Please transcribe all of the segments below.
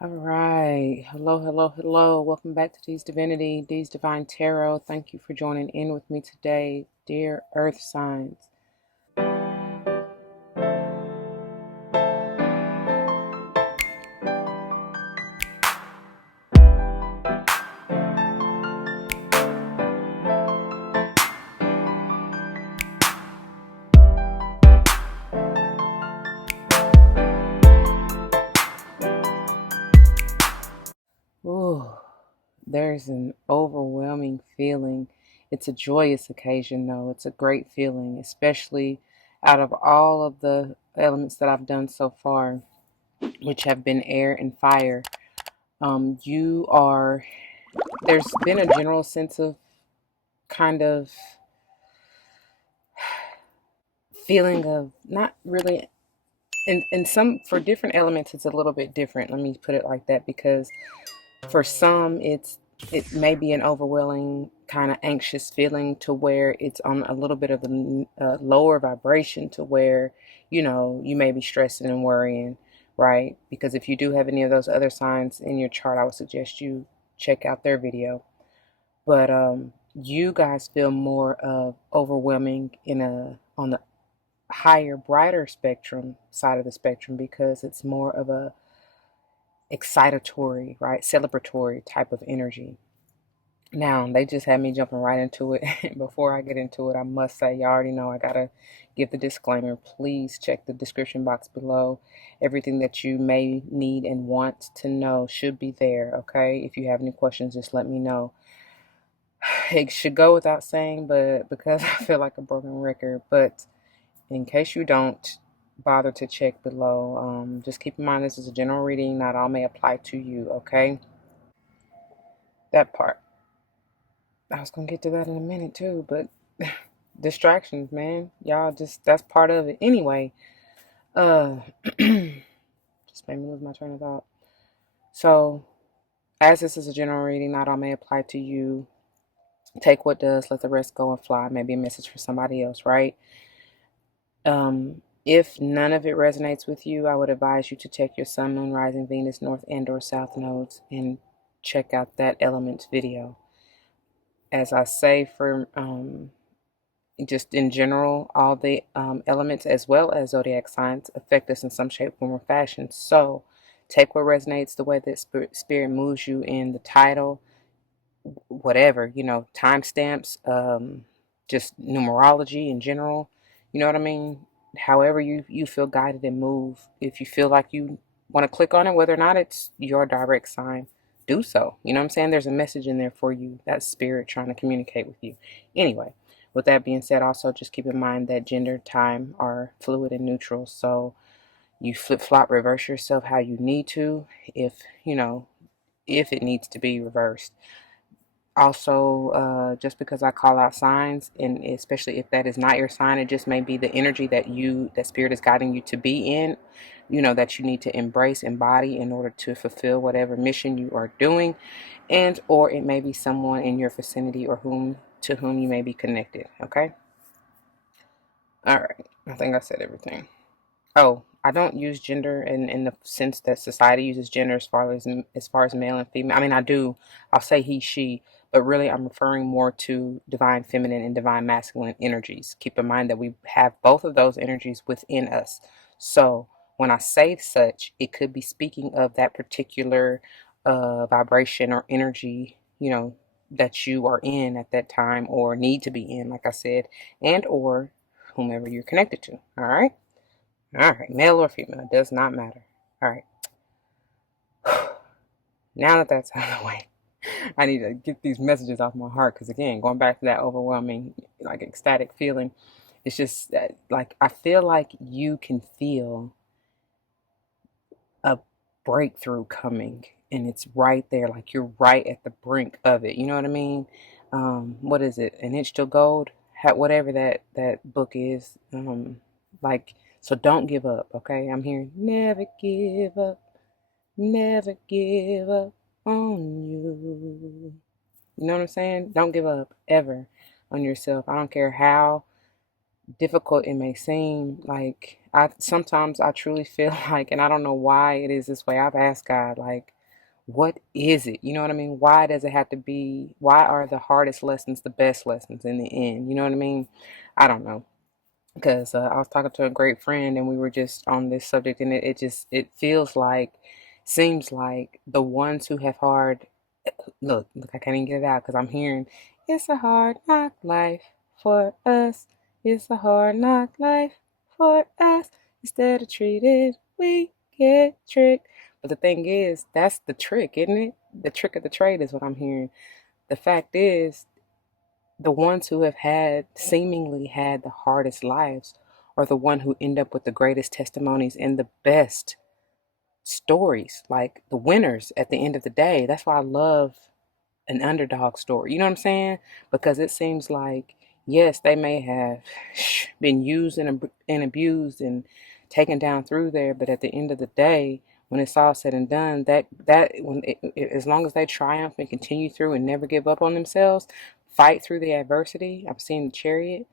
All right. Hello, hello, hello. Welcome back to D's Divinity, D's Divine Tarot. Thank you for joining in with me today, dear Earth signs. Ooh, there's an overwhelming feeling. It's a joyous occasion, though. It's a great feeling, especially out of all of the elements that I've done so far, which have been air and fire. You are, there's been a general sense of kind of feeling of not really, and some, for different elements it's a little bit different, let me put it like that, because for some it may be an overwhelming kind of anxious feeling to where it's on a little bit of a lower vibration, to where you may be stressing and worrying, right? Because if you do have any of those other signs in your chart, I would suggest you check out their video. But you guys feel more of overwhelming in a on the higher, brighter spectrum side of the spectrum, because it's more of a excitatory, right, celebratory type of energy. Now, they just had me jumping right into it. Before I get into it, I must say, you already know I gotta give the disclaimer. Please check the description box below. Everything that you may need and want to know should be there, okay? If you have any questions, just let me know. It should go without saying, but because I feel like a broken record, but in case you don't bother to check below, just keep in mind this is a general reading. Not all may apply to you, okay? That part. I was going to get to that in a minute too, but distractions, man. Y'all just, that's part of it. Anyway, just made me lose my train of thought. So, as this is a general reading, not all may apply to you. Take what does, let the rest go and fly. Maybe a message for somebody else, right? If none of it resonates with you, I would advise you to check your sun, moon, rising, Venus, north and or south nodes and check out that elements video. As I say, for just in general, all the elements as well as zodiac signs affect us in some shape, form, or fashion. So take what resonates, the way that spirit moves you in the title, whatever, timestamps, just numerology in general. You know what I mean? However you feel guided and move. If you feel like you want to click on it, whether or not it's your direct sign, do so. You know what I'm saying? There's a message in there for you. That's spirit trying to communicate with you. Anyway, with that being said, also just keep in mind that gender, time are fluid and neutral. So you flip flop, reverse yourself how you need to, if if it needs to be reversed. Also, just because I call out signs, and especially if that is not your sign, it just may be the energy that spirit is guiding you to be in, that you need to embrace, embody in order to fulfill whatever mission you are doing. And or it may be someone in your vicinity or to whom you may be connected. Okay. All right. I think I said everything. Oh, I don't use gender in the sense that society uses gender, as far as male and female. I mean, I do. I'll say he, she, but really I'm referring more to divine feminine and divine masculine energies. Keep in mind that we have both of those energies within us. So when I say such, it could be speaking of that particular vibration or energy, that you are in at that time or need to be in, like I said, and or whomever you're connected to. All right. All right, male or female, it does not matter. All right, now that that's out of the way, I need to get these messages off my heart, because again, going back to that overwhelming, like ecstatic feeling, it's just that, like, I feel like you can feel a breakthrough coming, and it's right there, like you're right at the brink of it. You know what I mean? What is it? An Inch to Gold? Whatever that book is. Like, so don't give up. Okay, I'm here. Never give up. Never give up on you. You know what I'm saying? Don't give up ever on yourself. I don't care how difficult it may seem, like I sometimes I truly feel like, and I don't know why it is this way. I've asked God, like, what is it? You know what I mean? Why does it have to be? Why are the hardest lessons the best lessons in the end? You know what I mean? I don't know. Because I was talking to a great friend and we were just on this subject, and it feels like, seems like the ones who have hard, look, I can't even get it out because I'm hearing it's a hard knock life for us. It's a hard knock life for us. Instead of treated, we get tricked. But the thing is, that's the trick, isn't it? The trick of the trade is what I'm hearing. The fact is, the ones who have had seemingly had the hardest lives are the one who end up with the greatest testimonies and the best stories, like the winners at the end of the day. That's why I love an underdog story. You know what I'm saying? Because it seems like, yes, they may have been used and abused and taken down through there, but at the end of the day, when it's all said and done, as long as they triumph and continue through and never give up on themselves, fight through the adversity. I've seen the Chariot.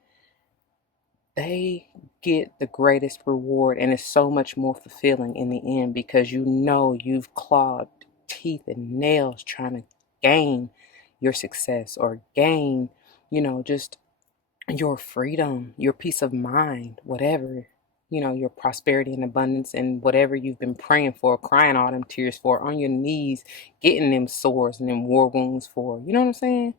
They get the greatest reward, and it's so much more fulfilling in the end because you know you've clawed teeth and nails trying to gain your success or gain, just your freedom, your peace of mind, whatever, your prosperity and abundance, and whatever you've been praying for, crying all them tears for, on your knees, getting them sores and them war wounds for. You know what I'm saying?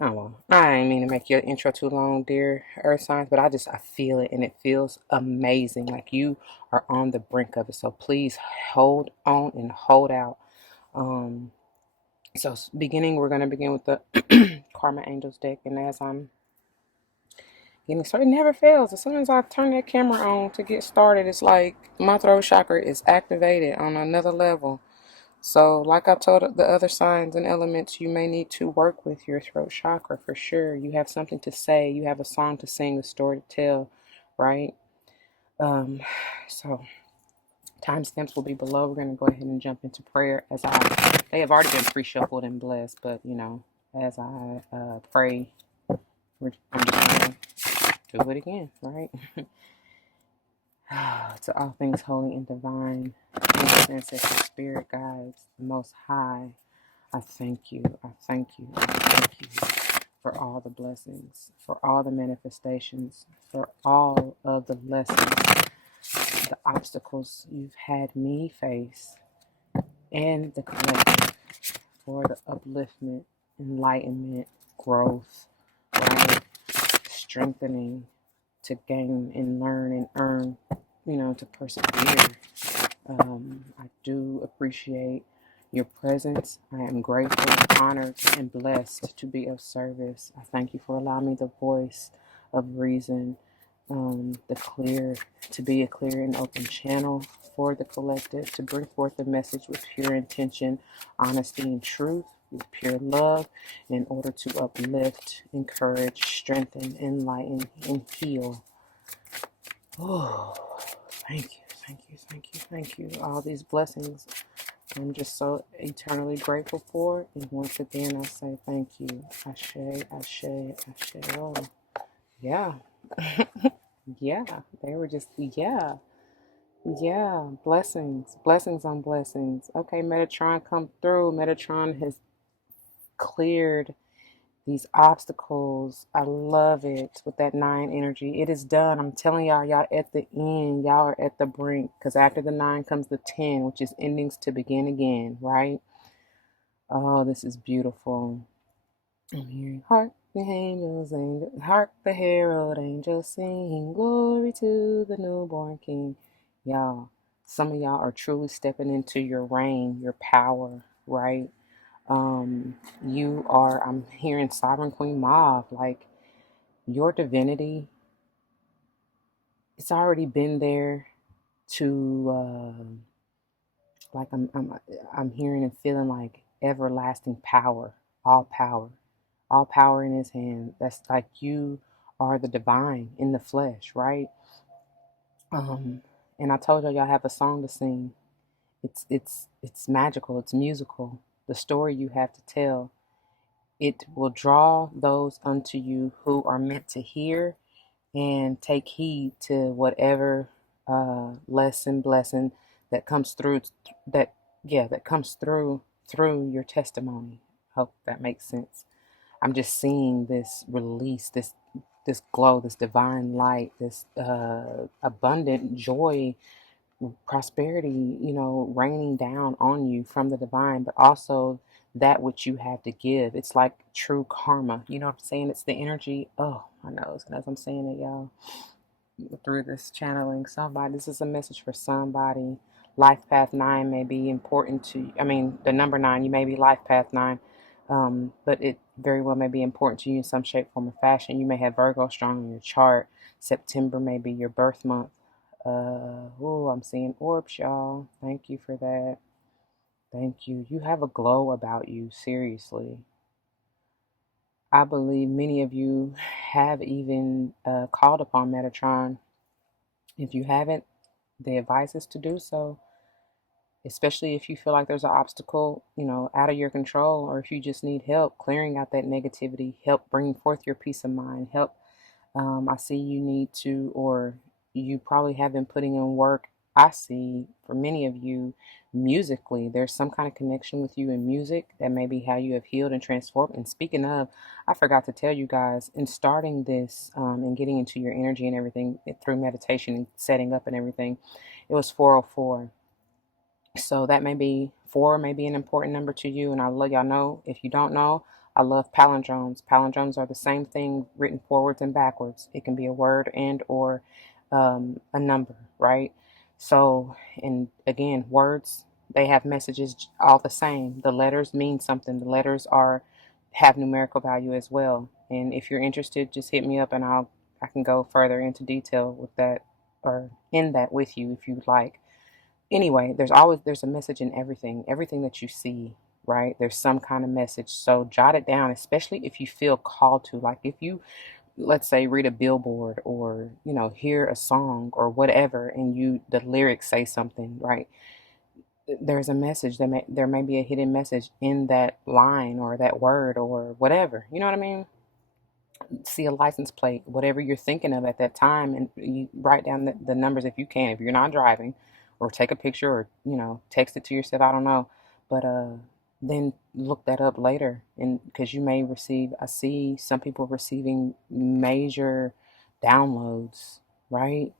Oh well, I ain't mean to make your intro too long, dear Earth signs, but I feel it, and it feels amazing. Like you are on the brink of it. So please hold on and hold out. Um, we're gonna begin with the Karma Angels deck, and as I'm getting started, it never fails. As soon as I turn that camera on to get started, it's like my throat chakra is activated on another level. So, like I told the other signs and elements, you may need to work with your throat chakra for sure. You have something to say, you have a song to sing, a story to tell, right? Um, so, timestamps will be below. We're going to go ahead and jump into prayer they have already been pre-shuffled and blessed, but as I pray, I'm just going to do it again, right? To all things holy and divine, ancestral spirit guides, the Most High. I thank you. I thank you. I thank you for all the blessings, for all the manifestations, for all of the lessons, the obstacles you've had me face, and the collective, for the upliftment, enlightenment, growth, right? Strengthening to gain and learn and earn, to persevere. I do appreciate your presence. I am grateful, honored, and blessed to be of service. I thank you for allowing me the voice of reason, to be a clear and open channel for the collective, to bring forth a message with pure intention, honesty, and truth, with pure love, in order to uplift, encourage, strengthen, enlighten, and heal. Oh, thank you, thank you, thank you, thank you. All these blessings I'm just so eternally grateful for. And once again, I say thank you. Ashe, Ashe, Ashe. Oh, yeah. Yeah. They were just, yeah. Yeah. Blessings. Blessings on blessings. Okay, Metatron come through. Metatron has cleared these obstacles. I love it with that 9 energy. It is done. I'm telling y'all at the end. Y'all are at the brink. Because after the 9 comes the 10, which is endings to begin again, right? Oh, this is beautiful. I'm hearing hark the angels, hark the herald angels sing, glory to the newborn king. Y'all, some of y'all are truly stepping into your reign, your power, right? I'm hearing Sovereign Queen Mauve, like your divinity, it's already been there to, like I'm hearing and feeling like everlasting power, all power in his hand. That's like you are the divine in the flesh, right? Um, and I told y'all have a song to sing. It's magical, it's musical. The story you have to tell, it will draw those unto you who are meant to hear, and take heed to whatever lesson, blessing that comes through that that comes through your testimony. Hope that makes sense. I'm just seeing this release, this glow, this divine light, this abundant joy, prosperity, raining down on you from the divine, but also that which you have to give. It's like true karma. You know what I'm saying? It's the energy. Oh, my nose. And as I'm saying it, y'all, through this channeling, this is a message for somebody. Life path 9 may be important to, I mean, the number 9, you may be life path 9, but it very well may be important to you in some shape, form, or fashion. You may have Virgo strong in your chart. September may be your birth month. I'm seeing orbs, y'all. Thank you for that. Thank you. You have a glow about you, seriously. I believe many of you have even called upon Metatron. If you haven't, the advice is to do so, especially if you feel like there's an obstacle, out of your control, or if you just need help clearing out that negativity, help bring forth your peace of mind, help. I see you need to, or you probably have been putting in work. I see for many of you musically, there's some kind of connection with you in music that may be how you have healed and transformed. And speaking of, I forgot to tell you guys, in starting this and getting into your energy and everything through meditation and setting up and everything, it was 404. So that may be 4 may be an important number to you. And I'll let y'all know. If you don't know, I love palindromes. Palindromes are the same thing written forwards and backwards. It can be a word and or a number, right? So, and again, words, they have messages all the same. The letters mean something. The letters have numerical value as well. And if you're interested, just hit me up and I can go further into detail with that, or in that with you if you'd like. Anyway, there's a message in everything that you see, right? There's some kind of message. So jot it down, especially if you feel called to. Like if you, let's say, read a billboard or hear a song or whatever, and the lyrics say something, right? There's a message. There may be a hidden message in that line or that word or whatever. You know what I mean? See a license plate, whatever you're thinking of at that time, and you write down the numbers if you can, if you're not driving, or take a picture, or text it to yourself. I don't know, but then look that up later, and because you may receive. I see some people receiving major downloads, right?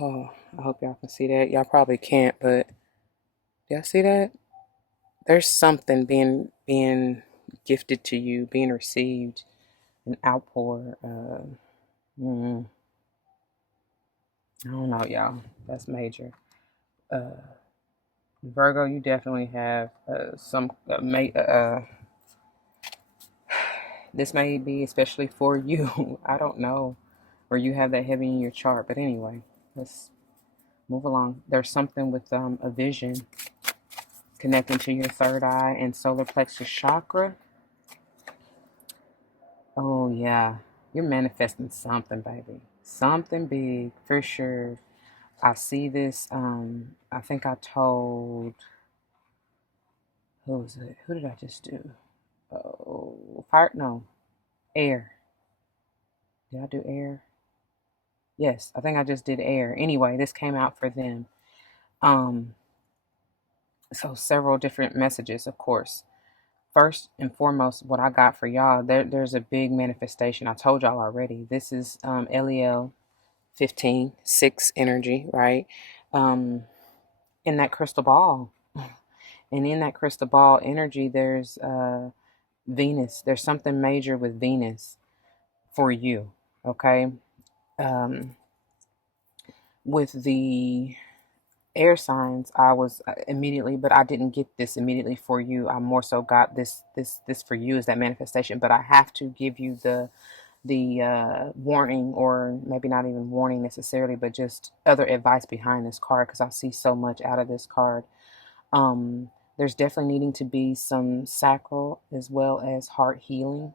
Oh, I hope y'all can see that. Y'all probably can't, but y'all see that? There's something being gifted to you, being received, an outpour. Mm, I don't know, y'all. That's major. Uh, Virgo, you definitely have some. This may be especially for you. I don't know, or you have that heavy in your chart. But anyway, let's move along. There's something with a vision connecting to your third eye and solar plexus chakra. Oh yeah, you're manifesting something, baby. Something big for sure. I see this. I think I told, who was it? Who did I just do? Oh, fire? No, air. Did I do air? Yes, I think I just did air. Anyway, this came out for them. Um, so several different messages, of course. First and foremost, what I got for y'all, there's a big manifestation. I told y'all already. This is LEL 15/6 energy, right? Um, in that crystal ball. And in that crystal ball energy, there's Venus. There's something major with Venus for you, okay? Um, with the air signs, I was immediately, but I didn't get this immediately for you. I more so got this for you as that manifestation. But I have to give you the warning, or maybe not even warning necessarily, but just other advice behind this card, because I see so much out of this card. There's definitely needing to be some sacral as well as heart healing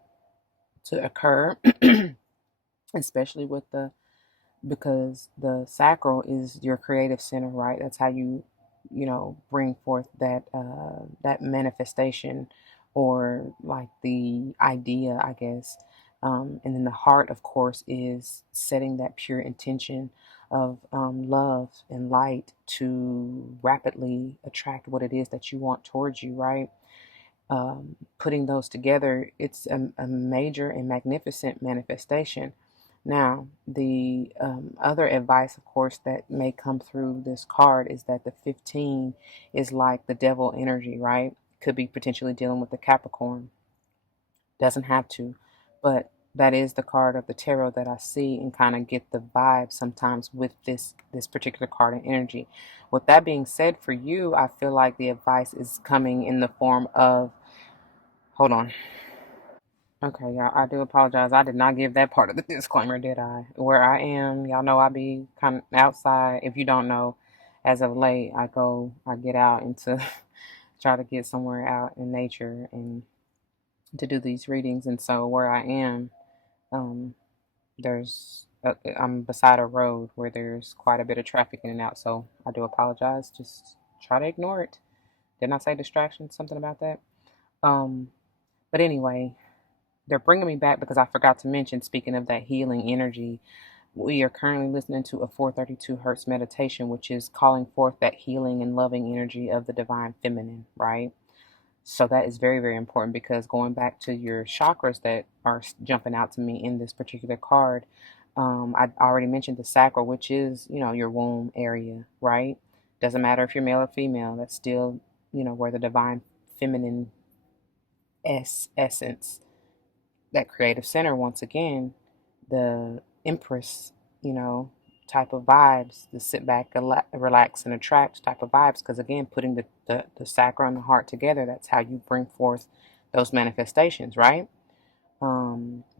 to occur, especially with because the sacral is your creative center, right? That's how you bring forth that manifestation, or like the idea, I guess. And then the heart, of course, is setting that pure intention of love and light to rapidly attract what it is that you want towards you, right? Putting those together, it's a major and magnificent manifestation. Now, the other advice, of course, that may come through this card is that the 15 is like the devil energy, right? Could be potentially dealing with the Capricorn. Doesn't have to, but that is the card of the tarot that I see and kind of get the vibe sometimes with this particular card and energy. With that being said, for you, I feel like the advice is coming in the form of, hold on. Okay, y'all, I do apologize. I did not give that part of the disclaimer, did I? Where I am, y'all know I be kind of outside. If you don't know, as of late, I get out into try to get somewhere out in nature and to do these readings. And so where I am, um, I'm beside a road where there's quite a bit of traffic in and out. So I do apologize. Just try to ignore it. Didn't I say distraction? Something about that. Um, but anyway, they're bringing me back because I forgot to mention, speaking of that healing energy, we are currently listening to a 432 hertz meditation, which is calling forth that healing and loving energy of the divine feminine, right? So that is very, very important because going back to your chakras that are jumping out to me in this particular card, I already mentioned the sacral, which is, your womb area, right? Doesn't matter if you're male or female, that's still, where the divine feminine essence, that creative center, once again, the empress, you know, type of vibes, the sit back, relax, and attract type of vibes. Because again, putting the sacral and the heart together, that's how you bring forth those manifestations, right?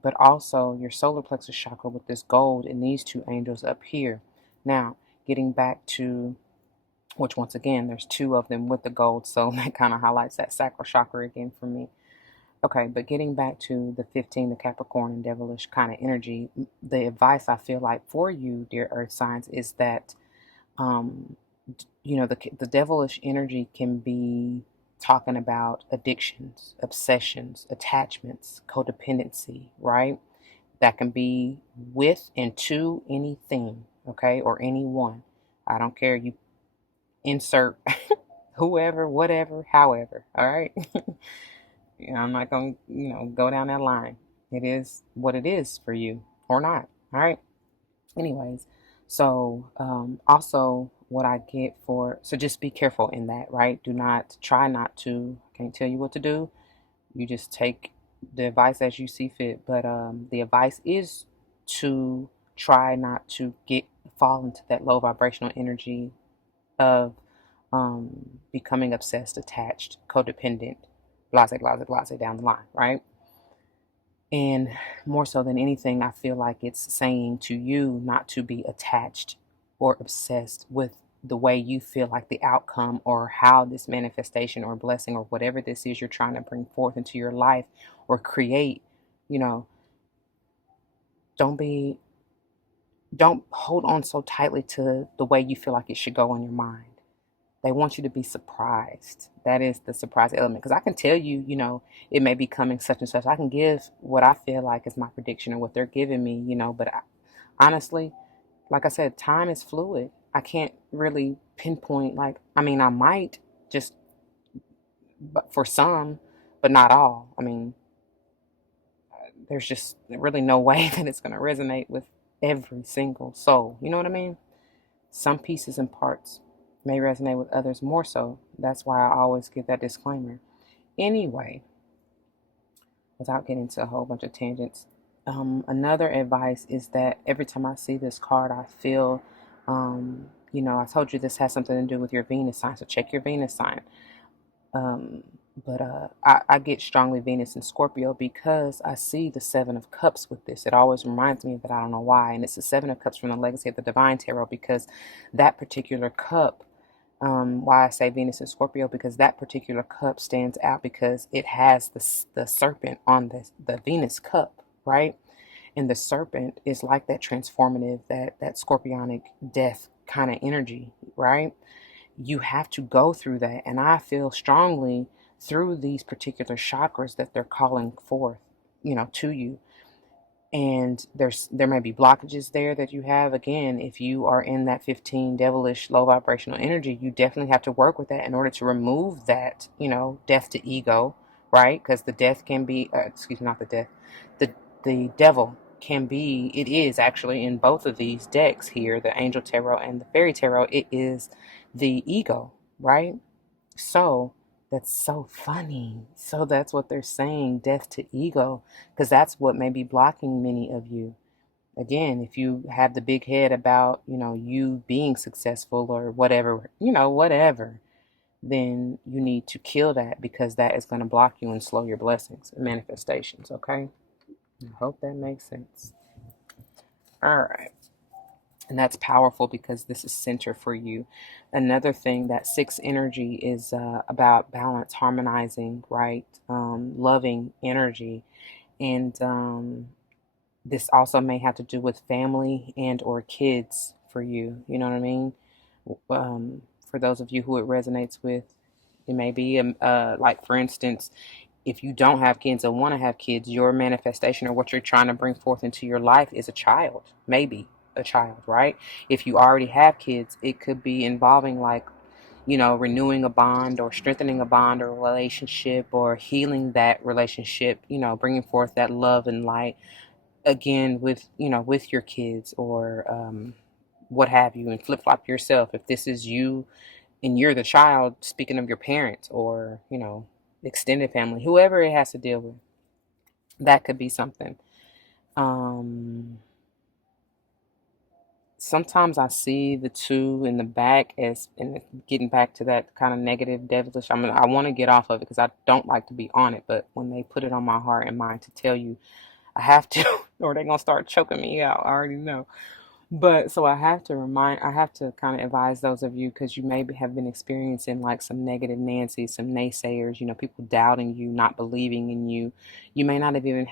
But also your solar plexus chakra with this gold and these two angels up here. Now, getting back to, which once again, there's two of them with the gold, so that kind of highlights that sacral chakra again for me. Okay, but getting back to the 15, the Capricorn and devilish kind of energy, the advice I feel like for you, dear Earth signs, is that, um, the devilish energy can be talking about addictions, obsessions, attachments, codependency, right? That can be with and to anything, okay, or anyone. I don't care. You insert whoever, whatever, however, all right? I'm not going to, go down that line. It is what it is for you or not. All right. Anyways, so also what I get so just be careful in that, right? Try not to, I can't tell you what to do. You just take the advice as you see fit. But the advice is to try not to fall into that low vibrational energy of becoming obsessed, attached, codependent, blase, blase, blase down the line, right? And more so than anything, I feel like it's saying to you not to be attached or obsessed with the way you feel like the outcome or how this manifestation or blessing or whatever this is you're trying to bring forth into your life or create, you know, don't be, don't hold on so tightly to the way you feel like it should go in your mind. They want you to be surprised. That is the surprise element. Because I can tell you, it may be coming such and such. I can give what I feel like is my prediction or what they're giving me, but honestly, like I said, time is fluid. I can't really pinpoint, I might just, but for some, but not all. There's just really no way that it's going to resonate with every single soul. You know what I mean? Some pieces and parts may resonate with others more so. That's why I always give that disclaimer. Anyway, without getting into a whole bunch of tangents, another advice is that every time I see this card, I feel, I told you this has something to do with your Venus sign, so check your Venus sign. But I get strongly Venus in Scorpio because I see the Seven of Cups with this. It always reminds me of it. I don't know why. And it's the Seven of Cups from the Legacy of the Divine Tarot because that particular cup, why I say Venus in Scorpio, because that particular cup stands out because it has the serpent on the Venus cup, right? And the serpent is like that transformative, that scorpionic death kind of energy, right? You have to go through that. And I feel strongly through these particular chakras that they're calling forth, to you. And there may be blockages there that you have. Again, if you are in that 15 devilish low vibrational energy, you definitely have to work with that in order to remove that, death to ego, right? Because the death can be, excuse me, not the death, the devil can be, it is actually in both of these decks here, the angel tarot and the fairy tarot, it is the ego, right? So that's so funny. So that's what they're saying, death to ego, because that's what may be blocking many of you. Again, if you have the big head about, you being successful or whatever, whatever, then you need to kill that, because that is going to block you and slow your blessings and manifestations, okay? I hope that makes sense. All right. And that's powerful because this is center for you. Another thing, that sixth energy is about balance, harmonizing, right? Loving energy. And this also may have to do with family and or kids for you. You know what I mean? For those of you who it resonates with, it may be, like, for instance, if you don't have kids and want to have kids, your manifestation or what you're trying to bring forth into your life is a child, maybe a child, right? If you already have kids, it could be involving, like, renewing a bond or strengthening a bond or a relationship or healing that relationship, bringing forth that love and light again with your kids, or what have you, and flip flop yourself. If this is you and you're the child, speaking of your parents or, extended family, whoever it has to deal with, that could be something. Um, Sometimes I see the two in the back as, and getting back to that kind of negative, devilish. I want to get off of it because I don't like to be on it, but when they put it on my heart and mind to tell you, I have to, or they're gonna start choking me out. I already know. But so I have to kind of advise those of you, because you may have been experiencing like some negative Nancy, some naysayers, people doubting you, not believing in you. You may not have even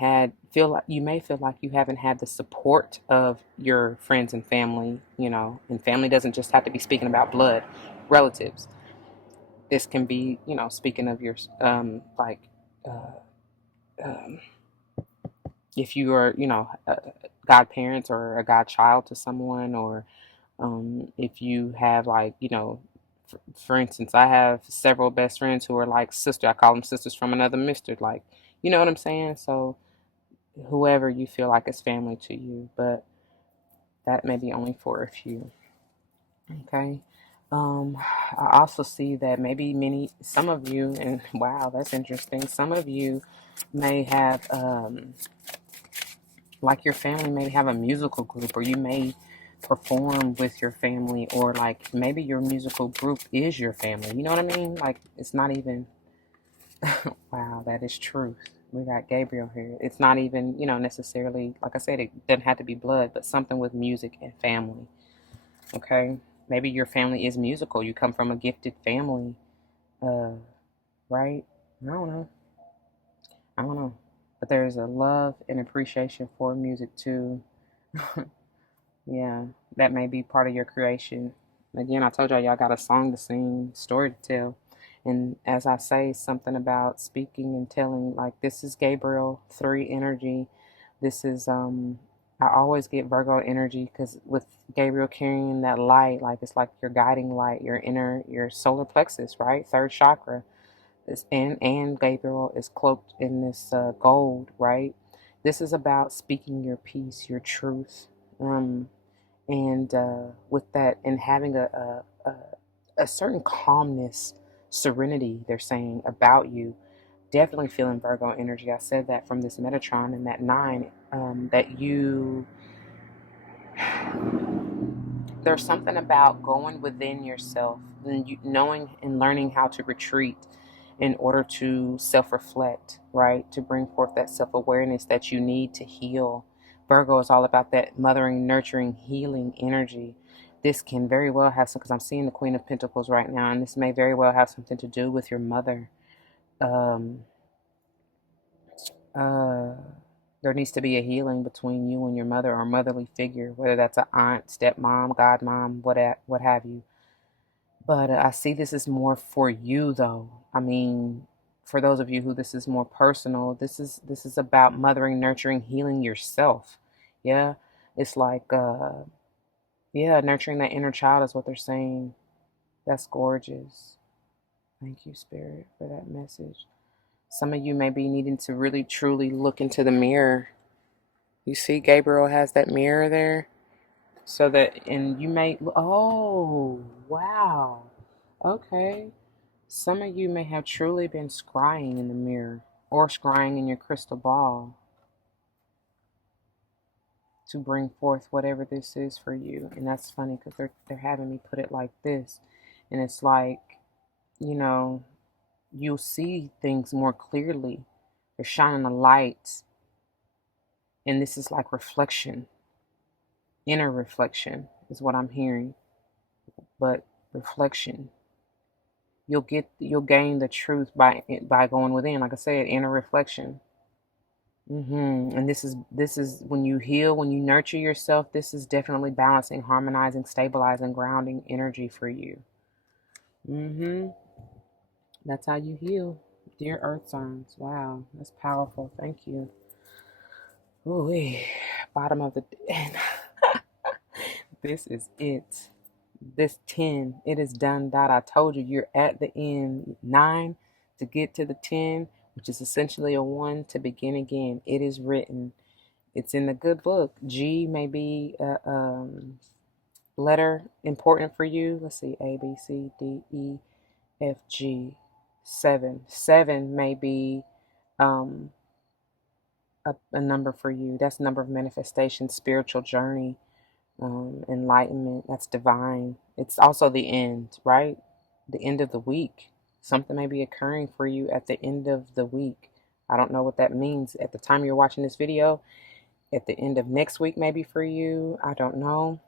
you may feel like you haven't had the support of your friends and family, and family doesn't just have to be speaking about blood, relatives. This can be, speaking of your, like, uh, um, if you are, godparents or a godchild to someone, or if you have, like, for instance, I have several best friends who are like sister. I call them sisters from another mister. Like, you know what I'm saying? So whoever you feel like is family to you, but that may be only for a few. Okay. Um, I also see that maybe some of you, and wow, that's interesting. Some of you may have, like, your family may have a musical group, or you may perform with your family, or like maybe your musical group is your family. You know what I mean? Like, it's not even, wow, that is truth. We got Gabriel here. It's not even, necessarily, like I said, it doesn't have to be blood, but something with music and family. Okay? Maybe your family is musical. You come from a gifted family, uh, right? I don't know. I don't know. But there's a love and appreciation for music too. Yeah, that may be part of your creation. Again, I told y'all got a song to sing, story to tell. And as I say, something about speaking and telling, like, this is Gabriel 3 energy. This is, I always get Virgo energy, because with Gabriel carrying that light, like, it's like your guiding light, your solar plexus, right? Third chakra. And Gabriel is cloaked in this gold, right? This is about speaking your peace, your truth. And with that, and having a certain calmness, serenity, they're saying about you. Definitely feeling Virgo energy. I said that from this Metatron and that 9, that there's something about going within yourself and knowing and learning how to retreat in order to self-reflect, right? To bring forth that self-awareness that you need to heal. Virgo is all about that mothering, nurturing, healing energy. This can very well have some, because I'm seeing the Queen of Pentacles right now, and this may very well have something to do with your mother. Um, uh, there needs to be a healing between you and your mother, or motherly figure, whether that's an aunt, stepmom, godmom, what have you. But I see this is more for you, though. I mean, for those of you who this is more personal, this is about mothering, nurturing, healing yourself. Yeah. It's like yeah, nurturing that inner child is what they're saying. That's gorgeous. Thank you, Spirit, for that message. Some of you may be needing to really truly look into the mirror. You see, Gabriel has that mirror there. So that, and you may, oh, wow. Okay. Some of you may have truly been scrying in the mirror or scrying in your crystal ball to bring forth whatever this is for you. And that's funny because they're having me put it like this. And it's like, you know, you'll see things more clearly. They're shining a light. And this is like reflection. Inner reflection is what I'm hearing. But reflection. You'll gain the truth by going within. Like I said, inner reflection. And this is when you heal, when you nurture yourself. This is definitely balancing, harmonizing, stabilizing, grounding energy for you. That's how you heal, dear Earth signs. Wow, that's powerful. Thank you. Ooh, bottom of the this is it. This 10, it is done. Dot. I told you, you're at the end. 9 to get to the 10, which is essentially a 1 to begin again. It is written. It's in the good book. G may be a letter important for you. Let's see, A, B, C, D, E, F, G. 7. 7 may be a number for you. That's number of manifestation, spiritual journey, enlightenment. That's divine. It's also the end, right? The end of the week. Something may be occurring for you at the end of the week. I don't know what that means at the time you're watching this video. At the end of next week, maybe for you. I don't know.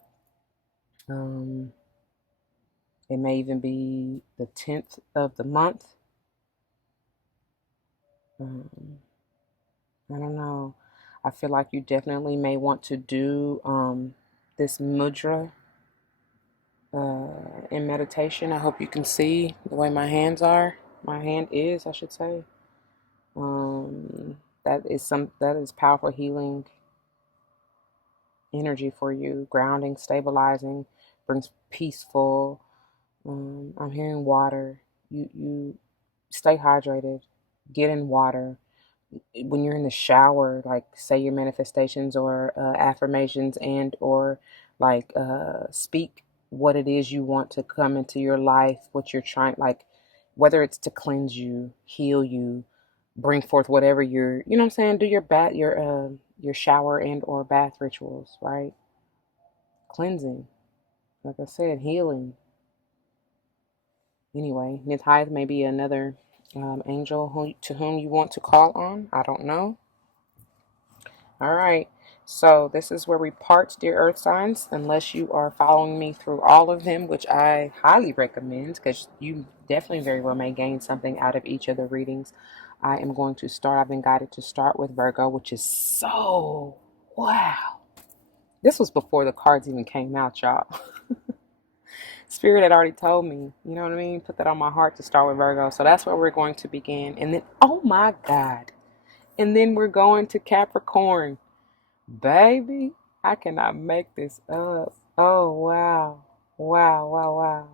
It may even be the 10th of the month. I don't know. I feel like you definitely may want to do this mudra in meditation. I hope you can see the way my hands are. My hand is, I should say. That is powerful healing energy for you, grounding, stabilizing, brings peaceful. I'm hearing water. You stay hydrated. Get in water. When you're in the shower, like say your manifestations or affirmations, and or like speak what it is you want to come into your life, what you're trying, like whether it's to cleanse you, heal you, bring forth whatever you're, you know what I'm saying, do your shower and or bath rituals, right? Cleansing, like I said, healing. Anyway, Nithai may be another angel to whom you want to call on. I don't know. All right. So this is where we part, dear Earth signs, unless you are following me through all of them, which I highly recommend because you definitely very well may gain something out of each of the readings. I am going to start. I've been guided to start with Virgo, which is so, wow. This was before the cards even came out, y'all. Spirit had already told me, you know what I mean? Put that on my heart to start with Virgo. So that's where we're going to begin. And then, oh my God. And then we're going to Capricorn. Baby, I cannot make this up. Oh, wow. Wow, wow, wow.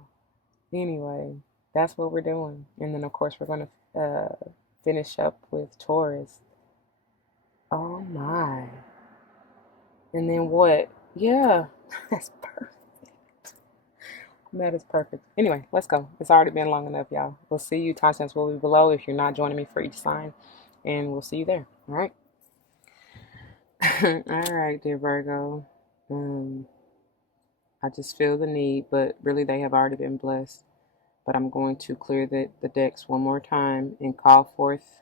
Anyway, that's what we're doing. And then, of course, we're going to finish up with Taurus. Oh, my. And then what? Yeah, that's perfect. That is perfect. Anyway, let's go. It's already been long enough, y'all. We'll see you. Timestamps will be below if you're not joining me for each sign. And we'll see you there. All right. All right, dear Virgo. I just feel the need, but really they have already been blessed. But I'm going to clear the decks one more time and call forth,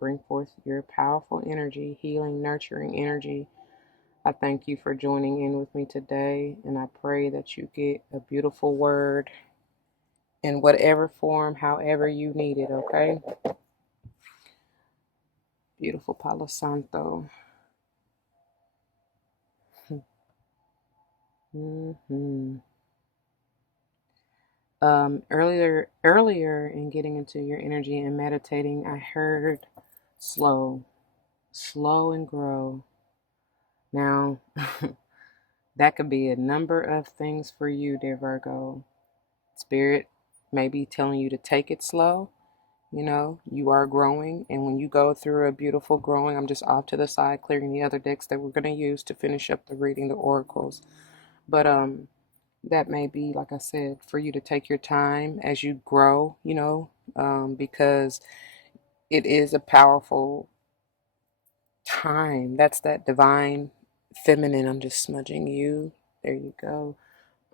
bring forth your powerful energy, healing, nurturing energy. I thank you for joining in with me today, and I pray that you get a beautiful word in whatever form, however you need it, okay? Beautiful Palo Santo. Earlier in getting into your energy and meditating, I heard slow, slow and grow. Now, that could be a number of things for you, dear Virgo. Spirit may be telling you to take it slow. You know, you are growing, and when you go through a beautiful growing, I'm just off to the side clearing the other decks that we're going to use to finish up the reading, the oracles. But that may be, like I said, for you to take your time as you grow, you know, because it is a powerful time. That's that divine feminine. I'm just smudging you. There you go.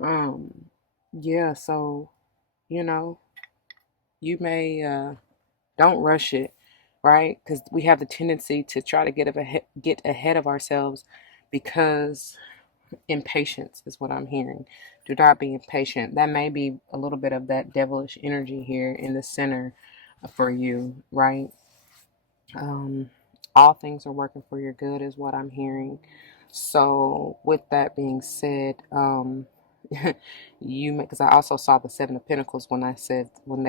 Um, yeah, so, you know, you may don't rush it, right? Because we have the tendency to try to get ahead of ourselves because impatience is what I'm hearing. Do not be impatient. That may be a little bit of that devilish energy here in the center for you, right? Um, all things are working for your good, is what I'm hearing. So, with that being said, because I also saw the Seven of Pentacles when they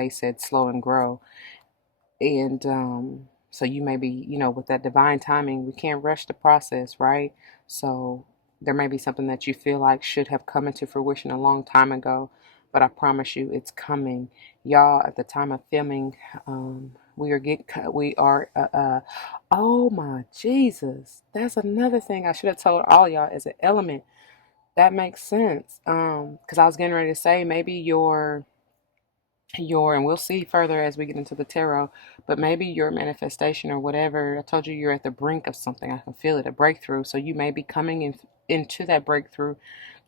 said slow and grow, and so you may be, you know, with that divine timing, we can't rush the process, right? So there may be something that you feel like should have come into fruition a long time ago, but I promise you it's coming. Y'all, at the time of filming, we are oh my Jesus, that's another thing I should have told all y'all is an element. That makes sense. Because I was getting ready to say maybe and we'll see further as we get into the tarot, but maybe your manifestation or whatever, I told you you're at the brink of something. I can feel it, a breakthrough. So you may be coming into that breakthrough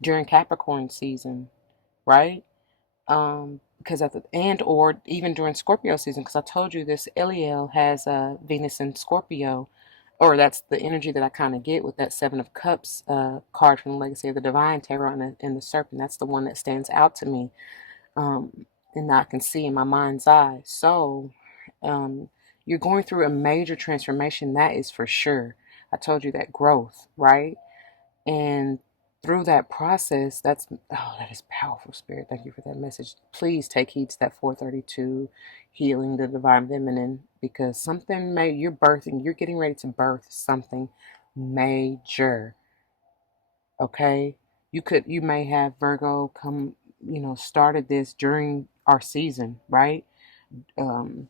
during Capricorn season, right? Because at the and or even during Scorpio season, because I told you this Eliel has Venus in Scorpio, or that's the energy that I kind of get with that Seven of Cups card from the Legacy of the Divine Tarot and the Serpent. That's the one that stands out to me, and I can see in my mind's eye. So, you're going through a major transformation, that is for sure. I told you that growth, right? And through that process, that is powerful, Spirit. Thank you for that message. Please take heed to that 432 healing the divine feminine, because you're getting ready to birth something major. Okay? You may have Virgo come, you know, started this during our season, right? Um,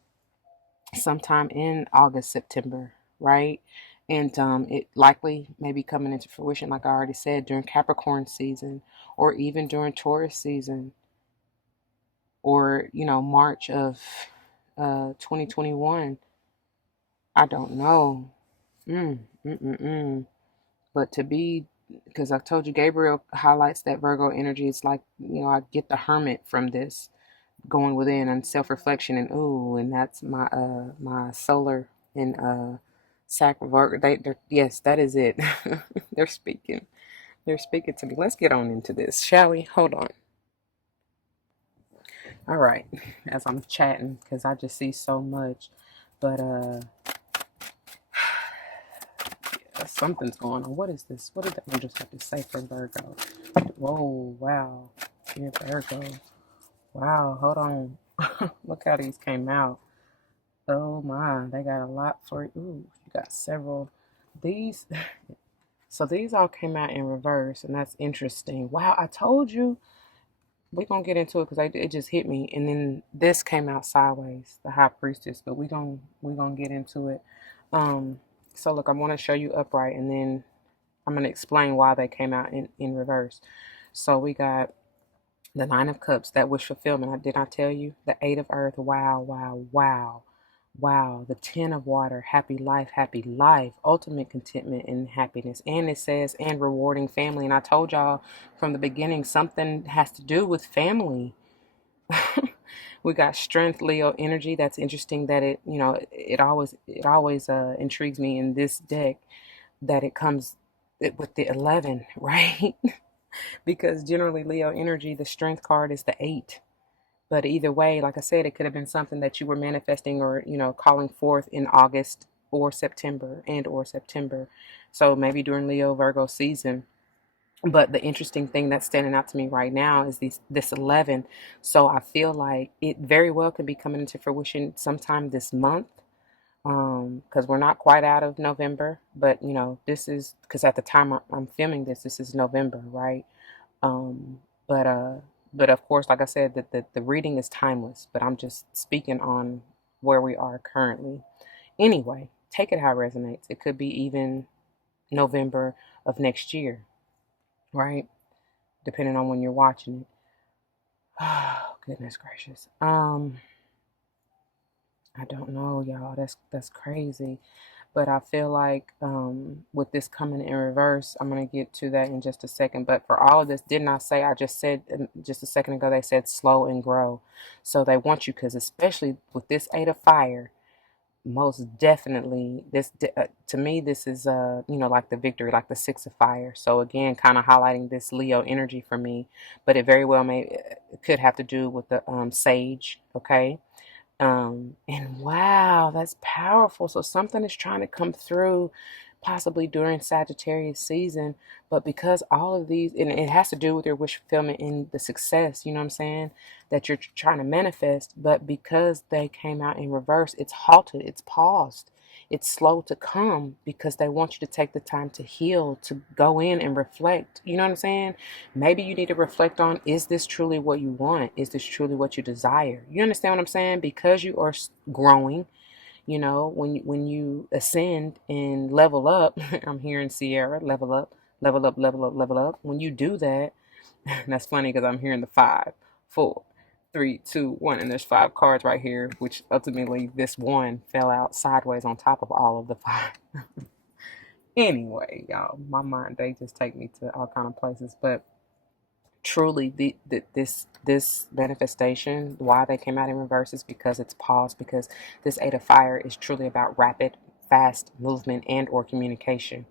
Sometime in August, September, right? And it likely may be coming into fruition, like I already said, during Capricorn season, or even during Taurus season, or, you know, March of 2021. I don't know. Mm, mm, mm, mm. But because I told you, Gabriel highlights that Virgo energy. It's like, you know, I get the hermit from this, going within and self-reflection, and ooh, and that's my solar and Virgo. Yes, that is it. they're speaking they're speaking to me. Let's get on into this, shall we? Hold on. All right, as I'm chatting, because I just see so much, but something's going on. What is this? What did that one just have to say for Virgo? Whoa, wow. Dear Virgo, wow, hold on. Look how these came out. Oh my, they got a lot for you. Ooh, you got several. These, so these all came out in reverse, and that's interesting. Wow, I told you. We're gonna get into it because it just hit me, and then this came out sideways, the High Priestess. But we gonna get into it. So look, I want to show you upright, and then I'm gonna explain why they came out in reverse. So we got the Nine of Cups, that wish fulfillment. Did I tell you? The Eight of Earth. Wow, wow, wow. Wow, the 10 of water, happy life, ultimate contentment and happiness. And it says, and rewarding family. And I told y'all from the beginning, something has to do with family. We got strength, Leo energy. That's interesting that it always intrigues me in this deck that it comes with the 11, right? Because generally Leo energy, the strength card is the 8. But either way, like I said, it could have been something that you were manifesting or, you know, calling forth in August or September. So maybe during Leo Virgo season. But the interesting thing that's standing out to me right now is this 11. So I feel like it very well could be coming into fruition sometime this month. Because we're not quite out of November, but this is because at the time I'm filming this is November, right? Um, but uh, but of course, like I said, the reading is timeless. But I'm just speaking on where we are currently. Anyway, take it how it resonates. It could be even November of next year, right? Depending on when you're watching it. Oh, goodness gracious. I don't know, y'all. That's crazy. But I feel like with this coming in reverse, I'm going to get to that in just a second. But for all of this, didn't I say, I just said just a second ago, they said slow and grow. So they want you, because especially with this 8 of fire, most definitely, to me, this is, like the victory, like the 6 of fire. So again, kind of highlighting this Leo energy for me. But it very well could have to do with the sage, okay? And wow, that's powerful. So something is trying to come through, possibly during Sagittarius season, but because all of these, and it has to do with your wish fulfillment and the success, you know what I'm saying, that you're trying to manifest, but because they came out in reverse, it's halted, it's paused. It's slow to come because they want you to take the time to heal, to go in and reflect. You know what I'm saying? Maybe you need to reflect on, is this truly what you want? Is this truly what you desire? You understand what I'm saying? Because you are growing, when you ascend and level up, I'm hearing Sierra, level up, level up, level up, level up. When you do that, that's funny because I'm hearing the 5, 4, 3, 2, 1, and there's 5 cards right here, which ultimately this one fell out sideways on top of all of the 5. Anyway, y'all, my mind, they just take me to all kind of places, but truly this manifestation, why they came out in reverse, is because it's paused, because this 8 of fire is truly about rapid, fast movement and or communication.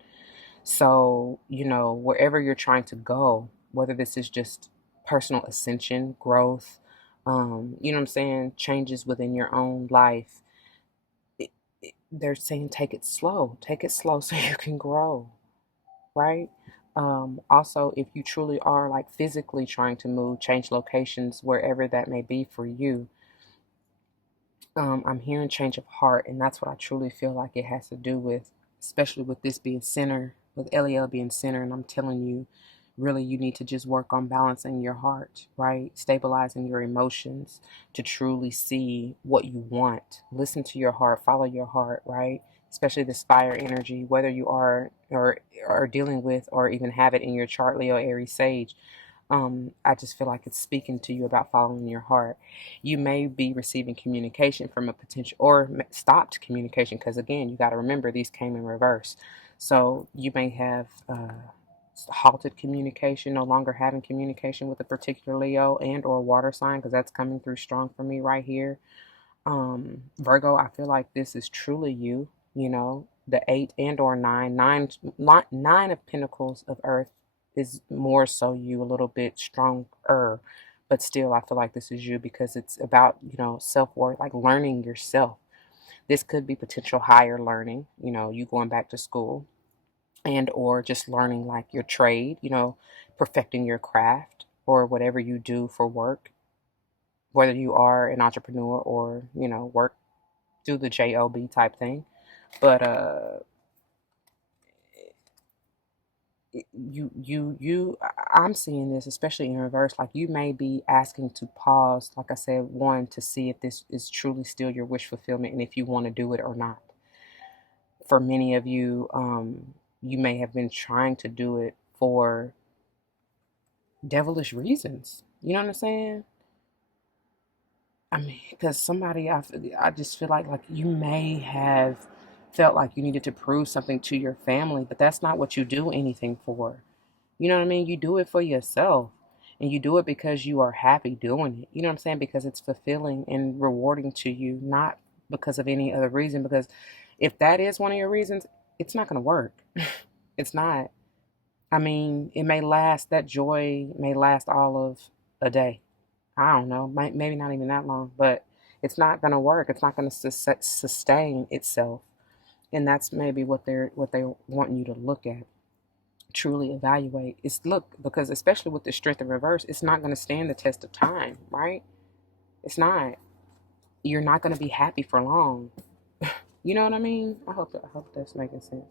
So wherever you're trying to go, whether this is just personal ascension, growth, you know what I'm saying, changes within your own life, they're saying take it slow so you can grow, right? Also, if you truly are like physically trying to move, change locations, wherever that may be for you, I'm hearing change of heart, and that's what I truly feel like it has to do with, especially with this being center, with LEL being center. And I'm telling you, really, you need to just work on balancing your heart, right? Stabilizing your emotions to truly see what you want. Listen to your heart, follow your heart, right? Especially this fire energy, whether you are or are dealing with or even have it in your chart, Leo, Aries, Sage. I just feel like it's speaking to you about following your heart. You may be receiving communication from a potential or stopped communication, because again, you got to remember these came in reverse. So you may have halted communication, no longer having communication with a particular Leo and or water sign, because that's coming through strong for me right here. Virgo, I feel like this is truly you. The 8 and or 9, 9 of Pentacles of Earth is more so you, a little bit stronger, but still I feel like this is you, because it's about self-worth, like learning yourself. This could be potential higher learning, you going back to school, and or just learning like your trade, perfecting your craft or whatever you do for work, whether you are an entrepreneur or work, do the job type thing. But I'm seeing this especially in reverse, like you may be asking to pause, like I said, one, to see if this is truly still your wish fulfillment and if you want to do it or not. For many of you, you may have been trying to do it for devilish reasons, you know what I'm saying? I mean, because I just feel like you may have felt like you needed to prove something to your family, but that's not what you do anything for. You know what I mean? You do it for yourself, and you do it because you are happy doing it. You know what I'm saying? Because it's fulfilling and rewarding to you, not because of any other reason. Because if that is one of your reasons, it's not going to work. It's not. I mean, that joy may last all of a day. I don't know, maybe not even that long, but it's not going to work. It's not going to sustain itself. And that's maybe what they want you to look at. truly evaluate. It's look, because especially with the strength in reverse, it's not going to stand the test of time, right? It's not. You're not going to be happy for long. You know what I mean? I hope that's making sense.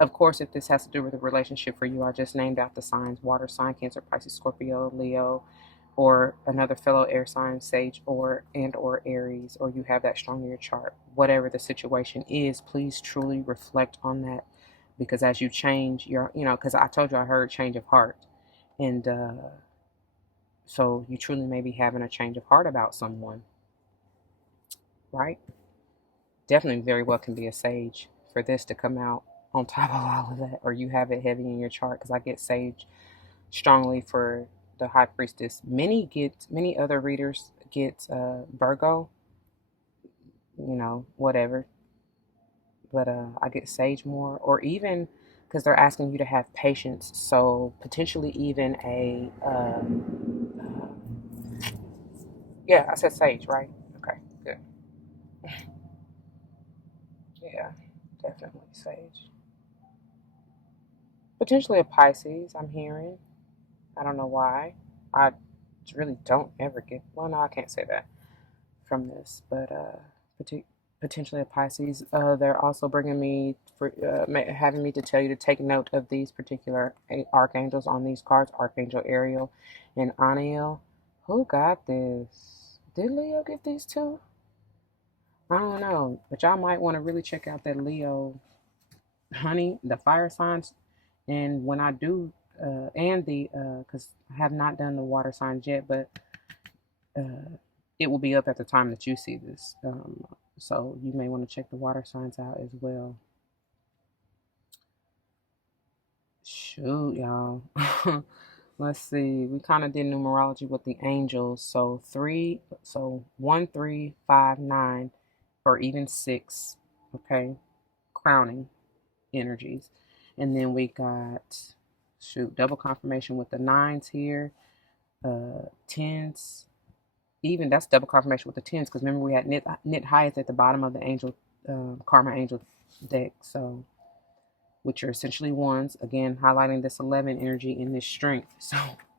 Of course, if this has to do with a relationship for you, I just named out the signs: water sign, Cancer, Pisces, Scorpio, Leo, or another fellow air sign, Sage, or Aries, or you have that strong in your chart. Whatever the situation is, please truly reflect on that, because as you change your, because I told you I heard change of heart, and so you truly may be having a change of heart about someone, right? Definitely very well can be a Sage for this to come out on top of all of that, or you have it heavy in your chart, because I get Sage strongly for the High Priestess. Many other readers get Virgo, whatever, but I get Sage more, or even because they're asking you to have patience, so potentially even yeah, I said Sage, right? Okay, good. Yeah, definitely Sage. Potentially a Pisces, I'm hearing. I don't know why. I really don't ever get, well, no, I can't say that from this, but potentially a Pisces. They're also bringing me for having me to tell you to take note of these particular archangels on these cards: Archangel Ariel and Aniel. Who got this? Did Leo get these too? I don't know, but y'all might want to really check out that Leo, honey, the fire signs. And when I do, and the because I have not done the water signs yet, but uh, it will be up at the time that you see this. So you may want to check the water signs out as well. Shoot, y'all. Let's see. We kind of did numerology with the angels. So 1, 3, 5, 9, or even 6. Okay, crowning energies, and then we got double confirmation with the nines here, tens. Even that's double confirmation with the tens, because remember we had knit highest at the bottom of the angel karma angel deck, so which are essentially ones, again highlighting this 11 energy in this strength. So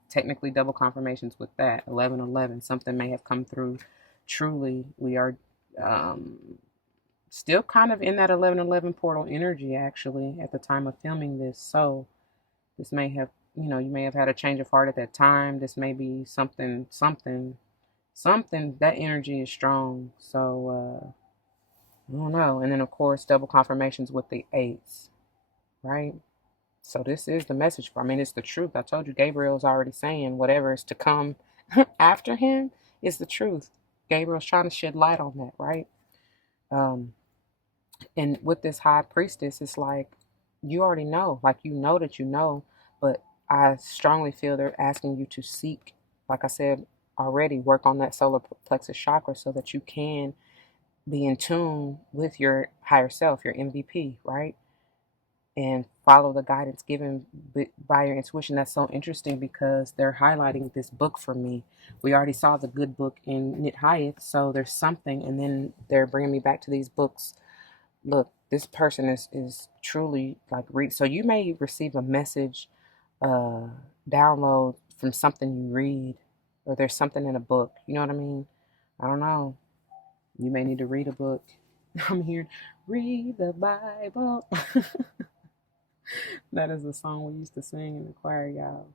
technically double confirmations with that 11, 11. Something may have come through. Truly, we are um, still kind of in that 11, 11 portal energy actually at the time of filming this. So this may have, you may have had a change of heart at that time. This may be something. That energy is strong. So I don't know. And then of course double confirmations with the eights, right? So this is the message for. I mean, it's the truth. I told you, Gabriel's already saying whatever is to come after him is the truth. Gabriel's trying to shed light on that, right? Um, and with this high priestess, it's like you already know, like that you know, but I strongly feel they're asking you to seek, like I said already, work on that solar plexus chakra so that you can be in tune with your higher self, your MVP, right? And follow the guidance given by your intuition. That's so interesting because they're highlighting this book for me. We already saw the good book in Knit Hyatt, so there's something, and then they're bringing me back to these books. Look, this person is truly like read. So you may receive a message, uh, download from something you read, or there's something in a book. You know what I mean? I don't know. You may need to read a book. I'm here. Read the Bible. That is a song we used to sing in the choir, y'all.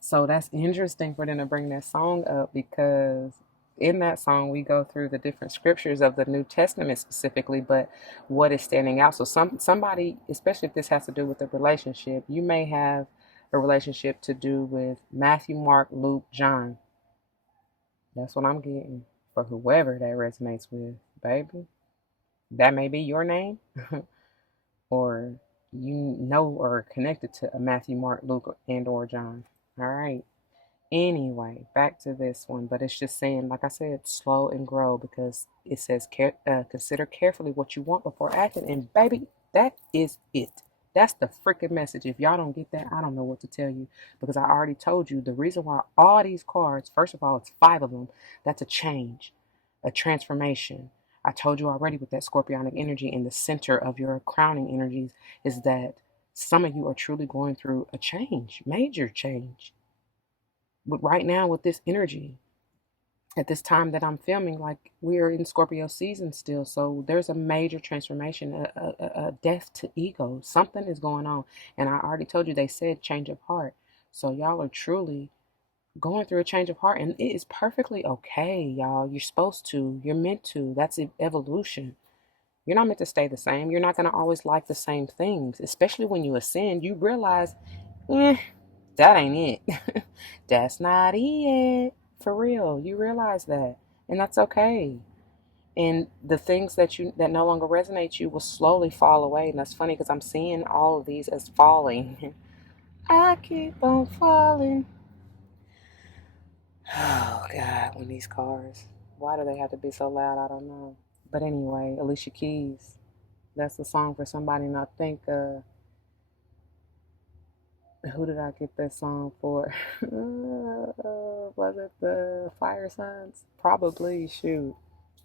So that's interesting for them to bring that song up, because in that song we go through the different scriptures of the New Testament specifically, but what is standing out. So somebody, especially if this has to do with a relationship, you may have a relationship to do with Matthew, Mark, Luke, John. That's what I'm getting for whoever that resonates with, baby. That may be your name, or or connected to a Matthew, Mark, Luke, and or John. All right. Anyway, back to this one, but it's just saying, like I said, slow and grow, because it says consider carefully what you want before acting, and baby, that is it. That's the freaking message. If y'all don't get that, I don't know what to tell you, because I already told you the reason why all these cards. First of all, it's 5 of them. That's a change, a transformation. I told you already with that scorpionic energy in the center of your crowning energies is that Some of you are truly going through a change, major change. But right now, with this energy, at this time that I'm filming, like we are in Scorpio season still. So there's a major transformation, a death to ego. Something is going on. And I already told you, they said change of heart. So y'all are truly going through a change of heart. And it is perfectly okay, y'all. You're supposed to. You're meant to. That's evolution. You're not meant to stay the same. You're not going to always like the same things. Especially when you ascend, you realize, that ain't it. That's not it. For real. You realize that. And that's okay. And the things that no longer resonate you will slowly fall away. And that's funny because I'm seeing all of these as falling. I keep on falling. Oh God, when these cars. Why do they have to be so loud? I don't know. But anyway, Alicia Keys. That's the song for somebody, and I think who did I get that song for? Was it the Fire Signs? Probably. Shoot,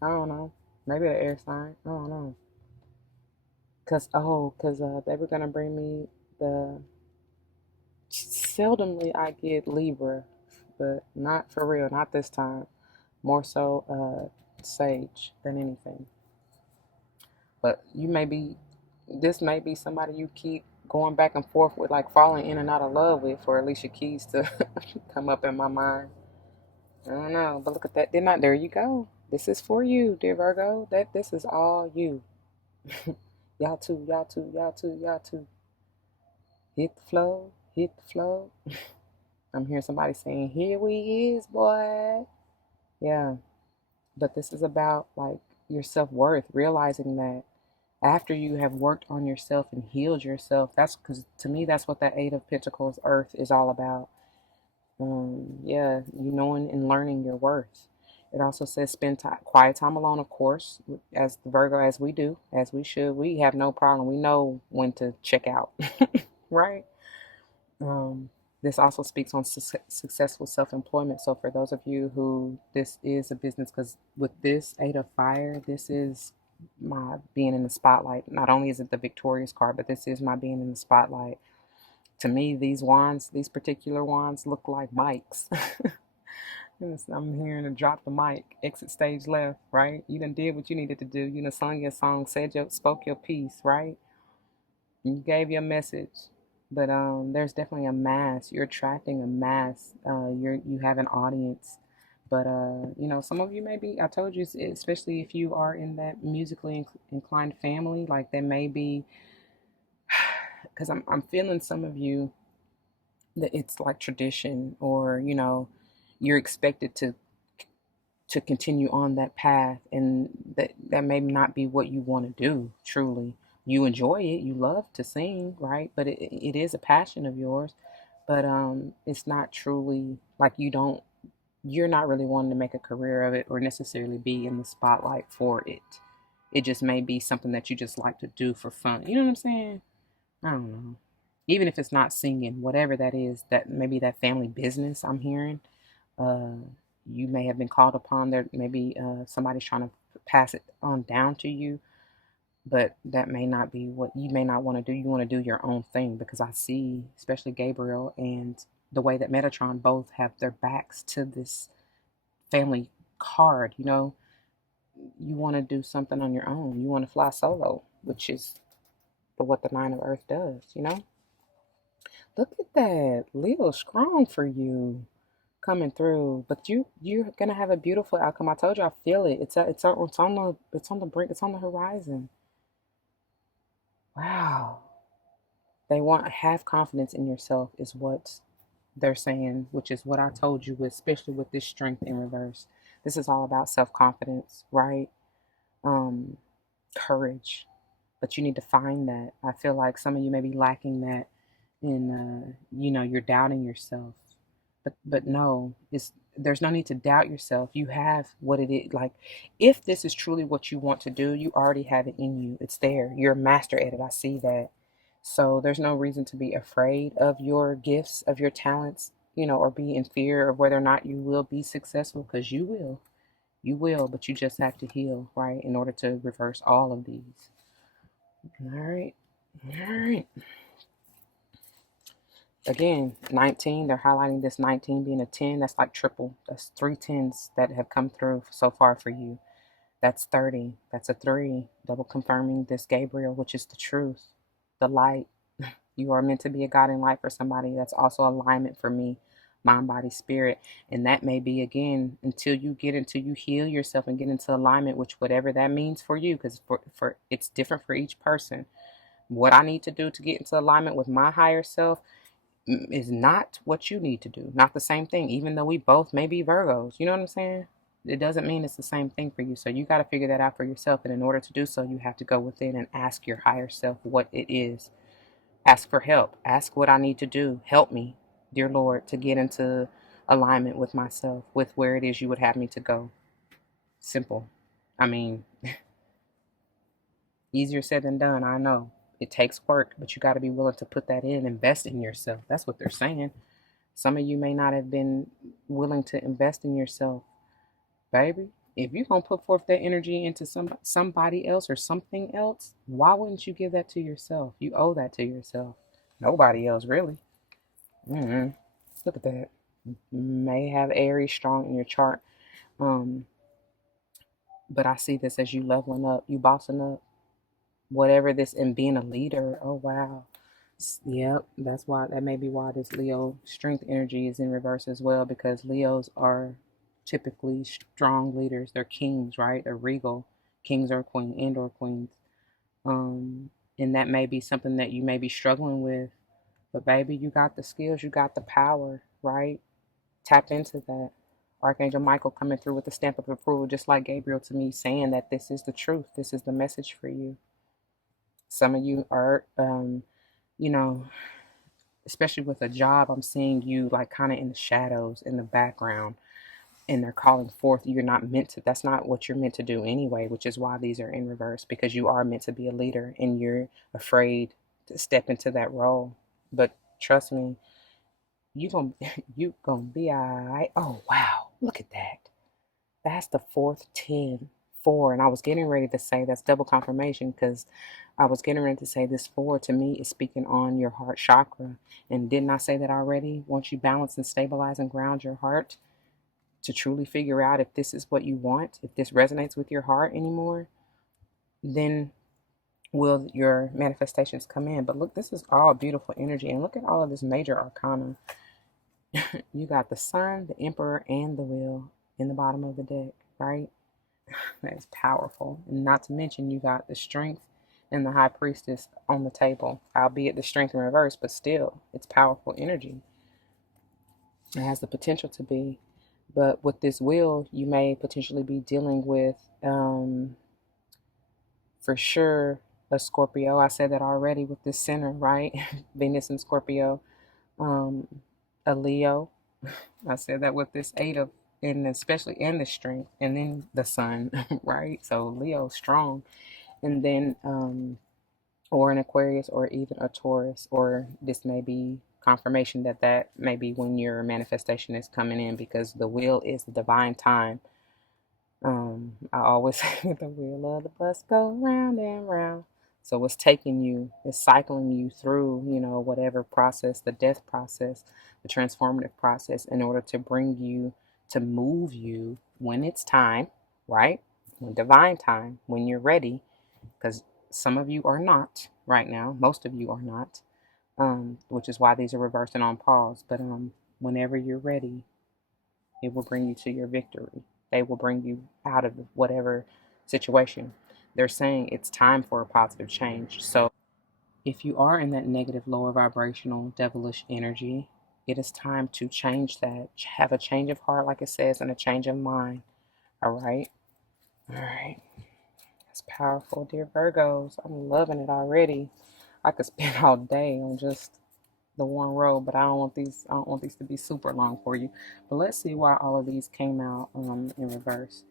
I don't know. Maybe the Air Sign. I don't know. Cause they were gonna bring me the. Seldomly I get Libra, but not for real. Not this time. More so Sage than anything. But you may be. This may be somebody you keep going back and forth with, like falling in and out of love with, for Alicia Keys to come up in my mind. I don't know, but look at that. Didn't I? There you go. This is for you, dear Virgo. This is all you. Y'all too, y'all too, y'all too, y'all too. Hit the flow, hit the flow. I'm hearing somebody saying, "Here we is, boy." Yeah, but this is about like your self worth, realizing that after you have worked on yourself and healed yourself. That's because to me, that's what that Eight of Pentacles Earth is all about. Yeah, you knowing and learning your worth. It also says spend time, quiet time alone, of course, as the Virgo, as we do, as we should. We have no problem. We know when to check out, right? This also speaks on successful self-employment. So for those of you who this is a business, because with this Eight of Fire, this is my being in the spotlight. Not only is it the victorious card, but this is my being in the spotlight. To me, these wands, these particular wands, look like mics. I'm hearing to drop the mic, exit stage left, right? You done did what you needed to do. You done sung your song, spoke your piece, right? You gave your message. But there's definitely a mass. You're attracting a mass. You have an audience. But some of you may be. I told you, especially if you are in that musically inclined family, like there may be, because I'm feeling some of you that it's like tradition, or you're expected to continue on that path, and that may not be what you want to do. Truly, you enjoy it, you love to sing, right? But it is a passion of yours, but it's not truly like you're not really wanting to make a career of it or necessarily be in the spotlight for it. It just may be something that you just like to do for fun. You know what I'm saying? I don't know. Even if it's not singing, whatever that is, that maybe that family business I'm hearing, uh, you may have been called upon. There maybe somebody's trying to pass it on down to you, but that may not be what you may not want to do. You want to do your own thing, because I see, especially Gabriel and the way that Metatron both have their backs to this family card. You want to do something on your own. You want to fly solo, which is what the Nine of Earth does. Look at that, Leo, strong for you, coming through. But you're gonna have a beautiful outcome. I told you, I feel it. It's on the brink. It's on the horizon. Wow. They want have confidence in yourself is what they're saying, which is what I told you, especially with this strength in reverse. This is all about self-confidence, right? Um, Courage. But you need to find that. I feel like some of you may be lacking that in you're doubting yourself. But no, there's no need to doubt yourself. You have what it is. Like, if this is truly what you want to do, you already have it in you. It's there. You're a master at it. I see that. So there's no reason to be afraid of your gifts, of your talents, or be in fear of whether or not you will be successful, because you will. You will, but you just have to heal, right, in order to reverse all of these. All right. All right. again, 19, they're highlighting this 19 being a 10. That's like triple. That's 3 10s that have come through so far for you. That's 30. That's a 3. Double confirming this Gabriel, which is the truth, the light. You are meant to be a guiding light for somebody. That's also alignment for me, mind, body, spirit. And that may be, again, until you heal yourself and get into alignment, which whatever that means for you, because for it's different for each person. What I need to do to get into alignment with my higher self is not what you need to do. Not the same thing, even though we both may be Virgos. You know what I'm saying? It doesn't mean it's the same thing for you. So you got to figure that out for yourself. And in order to do so, you have to go within and ask your higher self what it is. Ask for help. Ask what I need to do. Help me, dear Lord, to get into alignment with myself, with where it is you would have me to go. Simple. I mean, easier said than done, I know. It takes work, but you got to be willing to put that in, invest in yourself. That's what they're saying. Some of you may not have been willing to invest in yourself, baby. If you're going to put forth that energy into somebody else or something else, why wouldn't you give that to yourself? You owe that to yourself. Nobody else, really. Look at that. You may have Aries strong in your chart. But I see this as you leveling up, you bossing up, whatever this, and being a leader. Oh, wow. Yep, that may be why this Leo strength energy is in reverse as well, because Leos are typically strong leaders. They're kings, right? They're regal. Kings are queen and or queens. And that may be something that you may be struggling with. But baby, you got the skills, you got the power, right? Tap into that. Archangel Michael coming through with the stamp of approval, just like Gabriel to me, saying that this is the truth. This is the message for you. Some of you are, you know, especially with a job, I'm seeing you like kind of in the shadows, in the background, and they're calling forth. You're not meant to, that's not what you're meant to do anyway, which is why these are in reverse, because you are meant to be a leader and you're afraid to step into that role. But trust me, you gonna be all right. Oh wow, look at that. That's the fourth 10, 4. And I was getting ready to say that's double confirmation, because I was getting ready to say this 4 to me is speaking on your heart chakra. And didn't I say that already? Once you balance and stabilize and ground your heart to truly figure out if this is what you want, if this resonates with your heart anymore, then will your manifestations come in. But look, this is all beautiful energy. And look at all of this major arcana. You got the Sun, the Emperor, and the Wheel in the bottom of the deck, right? That is powerful. And not to mention, you got the Strength and the High Priestess on the table, albeit the Strength in reverse, but still, it's powerful energy. It has the potential to be. But with this Wheel, you may potentially be dealing with, for sure, a Scorpio. I said that already with this center, right? Venus and Scorpio. A Leo. I said that with this 8 of, and especially in the strength, and then the Sun, right? So Leo strong, and then or an Aquarius, or even a Taurus, or this may be confirmation that may be when your manifestation is coming in, because the wheel is the divine time. I always say the wheel of the bus go round and round. So it's taking you, it's cycling you through, whatever process, the death process, the transformative process, in order to bring you, to move you when it's time, right? When divine time, when you're ready, because some of you are not right now. Most of you are not, which is why these are reversed and on pause. But whenever you're ready, it will bring you to your victory. They will bring you out of whatever situation. They're saying it's time for a positive change. So if you are in that negative, lower vibrational, devilish energy, it is time to change that. Have a change of heart, like it says, and a change of mind. All right? All right. That's powerful, dear Virgos. I'm loving it already. I could spend all day on just the one row, but I don't want these to be super long for you. But let's see why all of these came out in reverse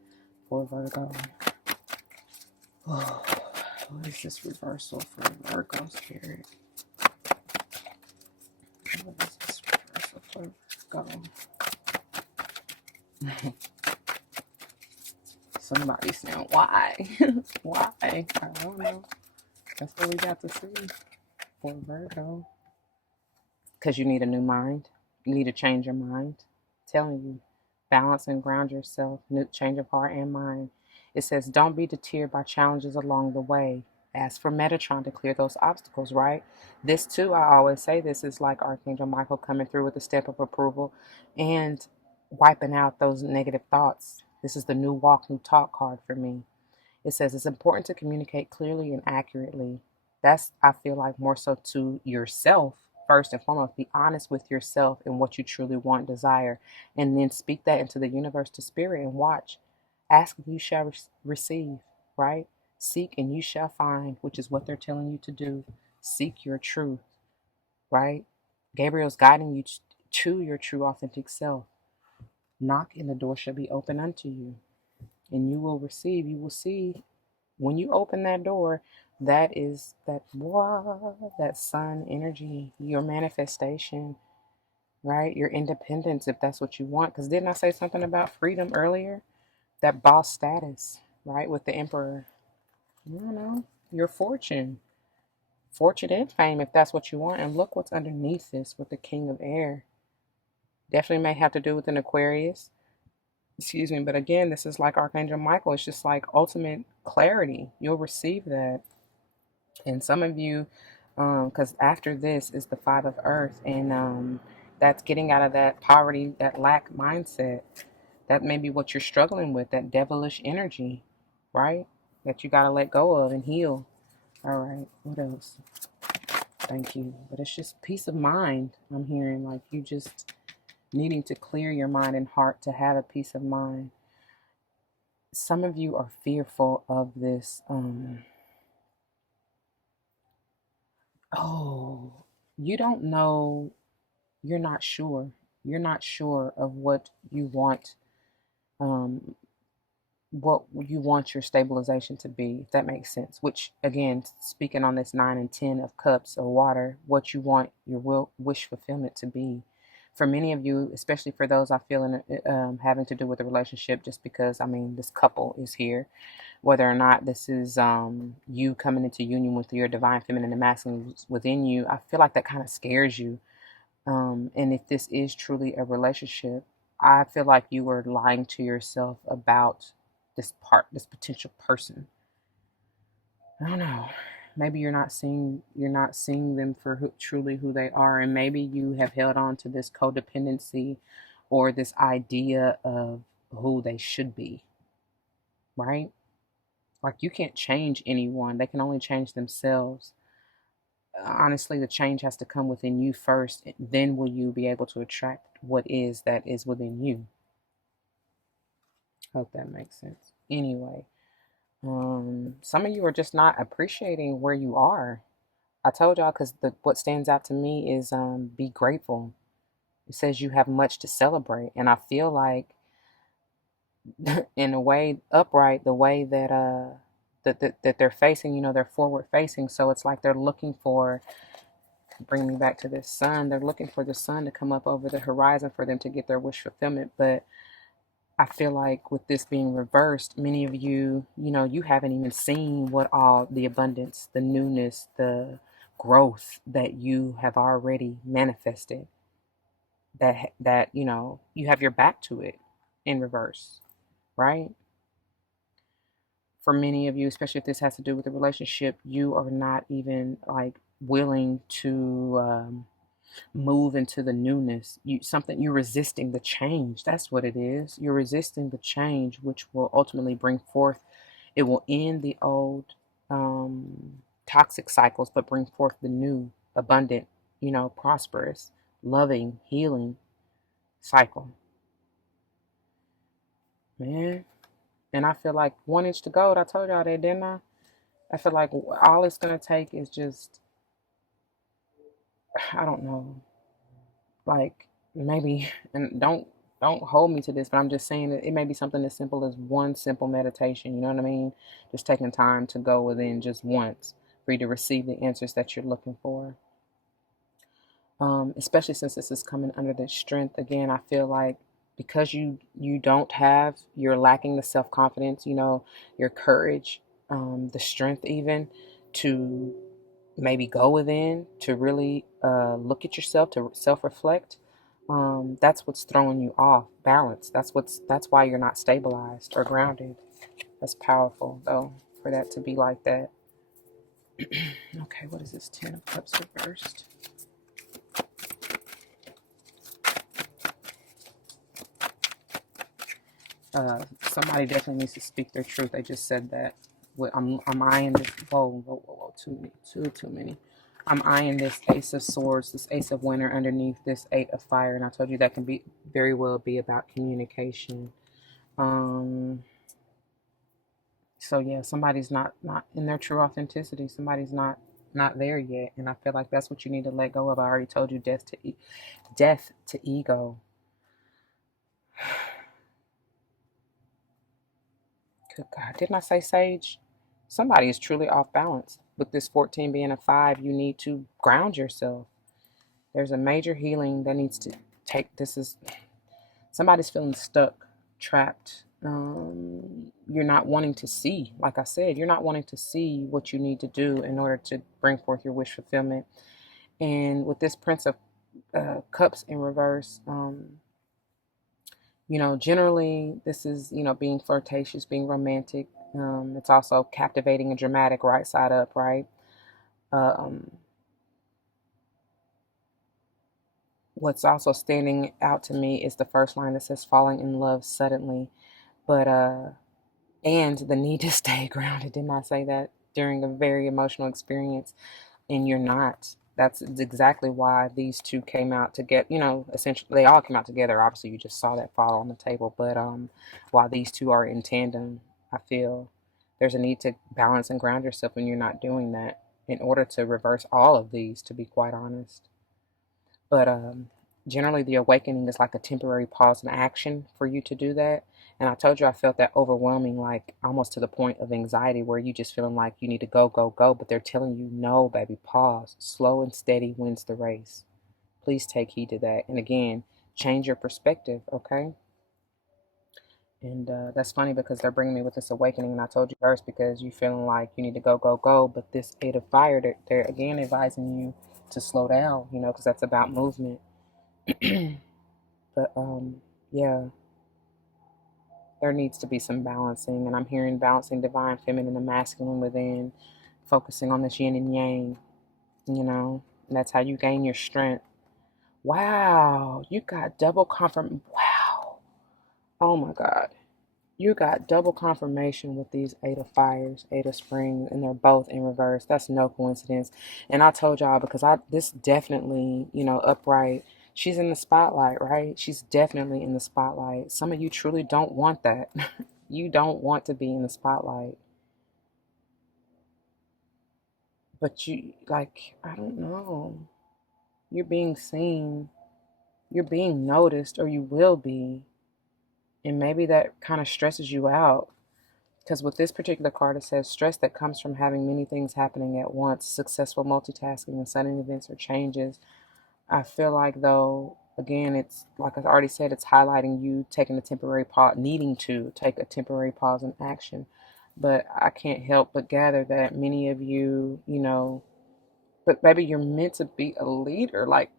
for Virgo. Oh, what is this reversal for Virgo spirit? What is this reversal for Virgo? Somebody saying why? Why? I don't know. That's what we got to see for Virgo. because you need a new mind. You need to change your mind. I'm telling you, balance and ground yourself, new change of heart and mind. It says, don't be deterred by challenges along the way. Ask for Metatron to clear those obstacles, right? This, too, I always say this is like Archangel Michael coming through with a stamp of approval and wiping out those negative thoughts. This is the new walk, new talk card for me. It says it's important to communicate clearly and accurately. That's, I feel like, more so to yourself, first and foremost. Be honest with yourself and what you truly want, desire, and then speak that into the universe, to spirit, and watch. Ask and you shall receive, right? Seek and you shall find, which is what they're telling you to do. Seek your truth, right? Gabriel's guiding you to your true, authentic self. Knock and the door shall be open unto you, and you will receive. You will see when you open that door. That is that sun energy, your manifestation, right? Your independence, if that's what you want. Because didn't I say something about freedom earlier? That boss status, right? With the emperor. You know, your fortune. Fortune and fame, if that's what you want. And look what's underneath this with the king of air. Definitely may have to do with an Aquarius. Excuse me. But again, this is like Archangel Michael. It's just like ultimate clarity. You'll receive that. And some of you, because after this is the five of earth, and that's getting out of that poverty, that lack mindset. That may be what you're struggling with, that devilish energy, right? That you got to let go of and heal. All right, what else? Thank you. But it's just peace of mind. I'm hearing like you just needing to clear your mind and heart to have a peace of mind. Some of you are fearful of this. You don't know. You're not sure. You're not sure of what you want. What you want your stabilization to be, if that makes sense. Which, again, speaking on this 9 and 10 of cups of water, what you want your wish fulfillment to be. For many of you, especially for those I feel in having to do with the relationship, just because, I mean, this couple is here, whether or not this is you coming into union with your divine feminine and masculine within you, I feel like that kind of scares you. And if this is truly a relationship, I feel like you were lying to yourself about this potential person. I don't know. Maybe you're not seeing them for truly who they are, and maybe you have held on to this codependency or this idea of who they should be, right? Like you can't change anyone; they can only change themselves. Honestly, the change has to come within you first. Then will you be able to attract what is that is within you. Hope that makes sense. Anyway, some of you are just not appreciating where you are. I told y'all because what stands out to me is be grateful. It says you have much to celebrate, and I feel like in a way upright, the way that that they're facing, they're forward facing, so it's like they're looking for, bring me back to this sun, they're looking for the sun to come up over the horizon for them to get their wish fulfillment. But I feel like with this being reversed, many of you, you haven't even seen what all the abundance, the newness, the growth that you have already manifested. That you have your back to it in reverse, right? For many of you, especially if this has to do with a relationship, you are not even like willing to move into the newness. You're resisting the change. That's what it is. You're resisting the change, which will ultimately bring forth. It will end the old toxic cycles, but bring forth the new, abundant, prosperous, loving, healing cycle. Man, and I feel like 1 inch to gold. I told y'all that, didn't I? I feel like all it's gonna take is just, I don't know, like maybe, and don't hold me to this, but I'm just saying that it may be something as simple as one simple meditation. You know what I mean? Just taking time to go within just once for you to receive the answers that you're looking for. Especially since this is coming under the strength again. I feel like because you don't have, you're lacking the self-confidence, your courage, the strength even to maybe go within to really look at yourself, to self-reflect. That's what's throwing you off balance. That's why you're not stabilized or grounded. That's powerful though, for that to be like that. Okay, what is this? 10 of Cups reversed. Somebody definitely needs to speak their truth. They just said that. I'm eyeing this. Whoa. Too many. I'm eyeing this Ace of Swords, this Ace of Winter underneath this Eight of Fire, and I told you that can be very well be about communication. So yeah, somebody's not in their true authenticity. Somebody's not there yet, and I feel like that's what you need to let go of. I already told you, death to ego. Good God, didn't I say Sage? Somebody is truly off balance. With this 14 being a 5, you need to ground yourself. There's a major healing that needs to take. This is somebody's feeling stuck, trapped. You're not wanting to see, like I said, you're not wanting to see what you need to do in order to bring forth your wish fulfillment. And with this Prince of Cups in reverse, generally this is, being flirtatious, being romantic. It's also captivating and dramatic, right side up, right? Um, what's also standing out to me is the first line that says falling in love suddenly, but and the need to stay grounded. Didn't I say that during a very emotional experience? And you're not. That's exactly why these two came out to get, essentially they all came out together. Obviously, you just saw that fall on the table, but while these two are in tandem, I feel there's a need to balance and ground yourself when you're not doing that in order to reverse all of these, to be quite honest. But generally, the awakening is like a temporary pause in action for you to do that. And I told you I felt that overwhelming, like almost to the point of anxiety, where you just feeling like you need to go, go, go. But they're telling you, no, baby, pause. Slow and steady wins the race. Please take heed to that. And again, change your perspective, okay? And that's funny because they're bringing me with this awakening. And I told you first because you're feeling like you need to go, go, go. But this Eight of Fire, they're again advising you to slow down, because that's about movement. But yeah, there needs to be some balancing, and I'm hearing balancing divine feminine and masculine within, focusing on this yin and yang, and that's how you gain your strength. Wow, you got double confirm. Wow, oh my God, you got double confirmation with these Eight of Fires, Eight of Springs, and they're both in reverse. That's no coincidence. And I told y'all because this definitely, upright. She's in the spotlight, right? She's definitely in the spotlight. Some of you truly don't want that. You don't want to be in the spotlight. But you, like, I don't know. You're being seen. You're being noticed, or you will be. And maybe that kind of stresses you out. Because with this particular card, it says stress that comes from having many things happening at once, successful multitasking, and sudden events or changes. I feel like, though, again, it's like I already said, it's highlighting you taking a temporary pause, needing to take a temporary pause in action. But I can't help but gather that many of you, but maybe you're meant to be a leader. Like,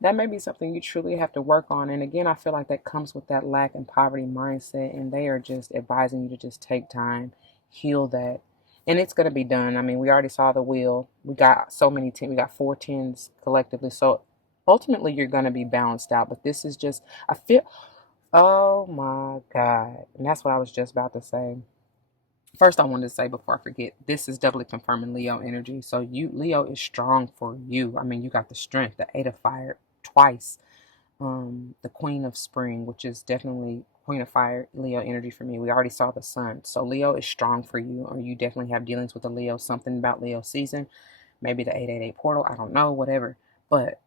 that may be something you truly have to work on. And again, I feel like that comes with that lack and poverty mindset. And they are just advising you to just take time, heal that. And it's going to be done. I mean, we already saw the wheel. We got so many tens. We got 4 10s collectively. So ultimately, you're going to be balanced out. But this is just, I feel, oh my God. And that's what I was just about to say. First, I wanted to say before I forget, this is doubly confirming Leo energy. So Leo is strong for you. I mean, you got the strength, the Eight of Fire twice, the Queen of Spring, which is definitely Queen of Fire, Leo energy for me. We already saw the Sun. So Leo is strong for you, or you definitely have dealings with a Leo, something about Leo season, maybe the 888 portal, I don't know, whatever. But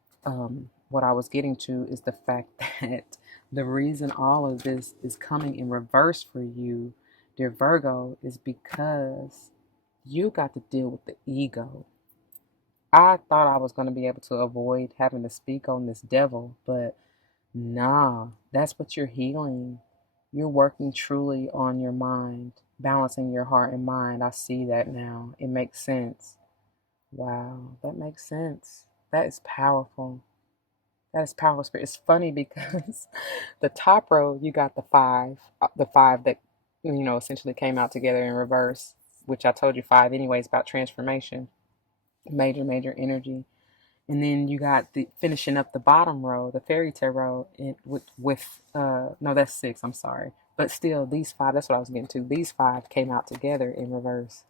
what I was getting to is the fact that the reason all of this is coming in reverse for you, dear Virgo, is because you got to deal with the ego. I thought I was going to be able to avoid having to speak on this devil, but nah, that's what you're healing. You're working truly on your mind, balancing your heart and mind. I see that now. It makes sense. Wow, that makes sense. That is powerful. That is powerful spirit. It's funny because the top row, you got the five that, essentially came out together in reverse, which I told you five anyways about transformation, major, major energy. And then you got the finishing up the bottom row, the fairy tale row, no, that's six, I'm sorry. But still, these five, that's what I was getting to. These five came out together in reverse.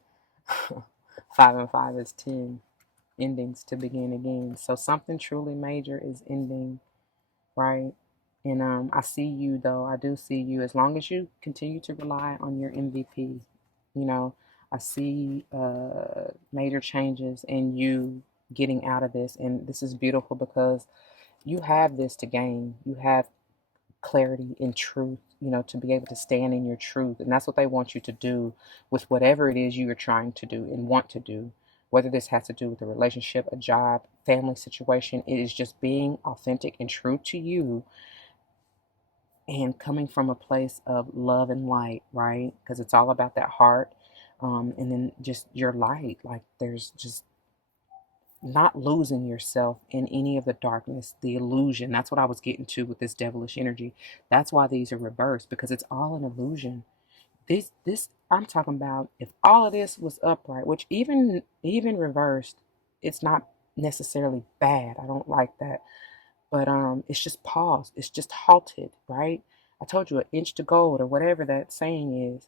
Five and five is 10 endings to begin again. So something truly major is ending, right? And I see you though. I do see you. As long as you continue to rely on your MVP, you know, I see major changes in you getting out of this. And this is beautiful because you have this to gain. You have clarity and truth, to be able to stand in your truth. And that's what they want you to do with whatever it is you are trying to do and want to do. Whether this has to do with a relationship, a job, family situation, it is just being authentic and true to you and coming from a place of love and light, right? Because it's all about that heart. And then just your light. Like there's just not losing yourself in any of the darkness, the illusion. That's what I was getting to with this devilish energy. That's why these are reversed, because it's all an illusion. This I'm talking about, if all of this was upright, which even reversed, it's not necessarily bad. I don't like that. But it's just paused. It's just halted, right? I told you, an inch to gold or whatever that saying is.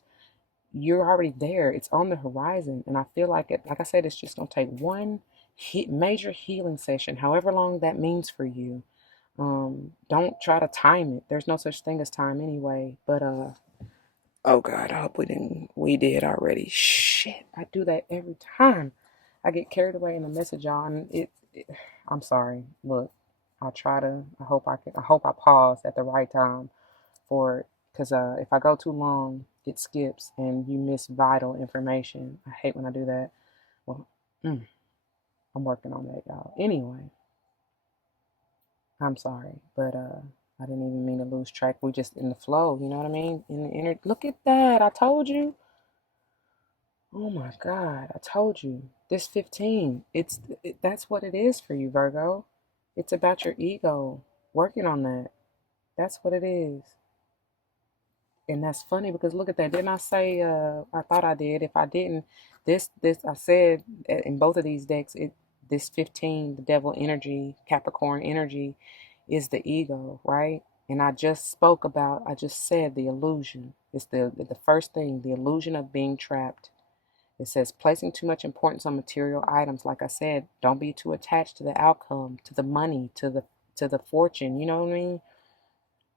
You're already there. It's on the horizon. And I feel like like I said, it's just gonna take one major healing session, however long that means for you. Don't try to time it. There's no such thing as time anyway. But oh God, I hope we did already. Shit, I do that every time. I get carried away in the message, y'all, and I'm sorry. Look, I hope I pause at the right time for it, because if I go too long, it skips and you miss vital information. I hate when I do that. Well, I'm working on that, y'all. Anyway, I'm sorry, but I didn't even mean to lose track. We just in the flow, you know what I mean? In the inner, look at that. I told you. Oh my God, I told you. This 15, that's what it is for you, Virgo. It's about your ego, working on that. That's what it is. And that's funny because look at that. Didn't I say I thought I did. If I didn't, this I said in both of these decks, this 15, the devil energy, Capricorn energy, is the ego, right? And I just said the illusion. It's the first thing, the illusion of being trapped. It says placing too much importance on material items. Like I said, don't be too attached to the outcome, to the money, to the fortune. You know what I mean?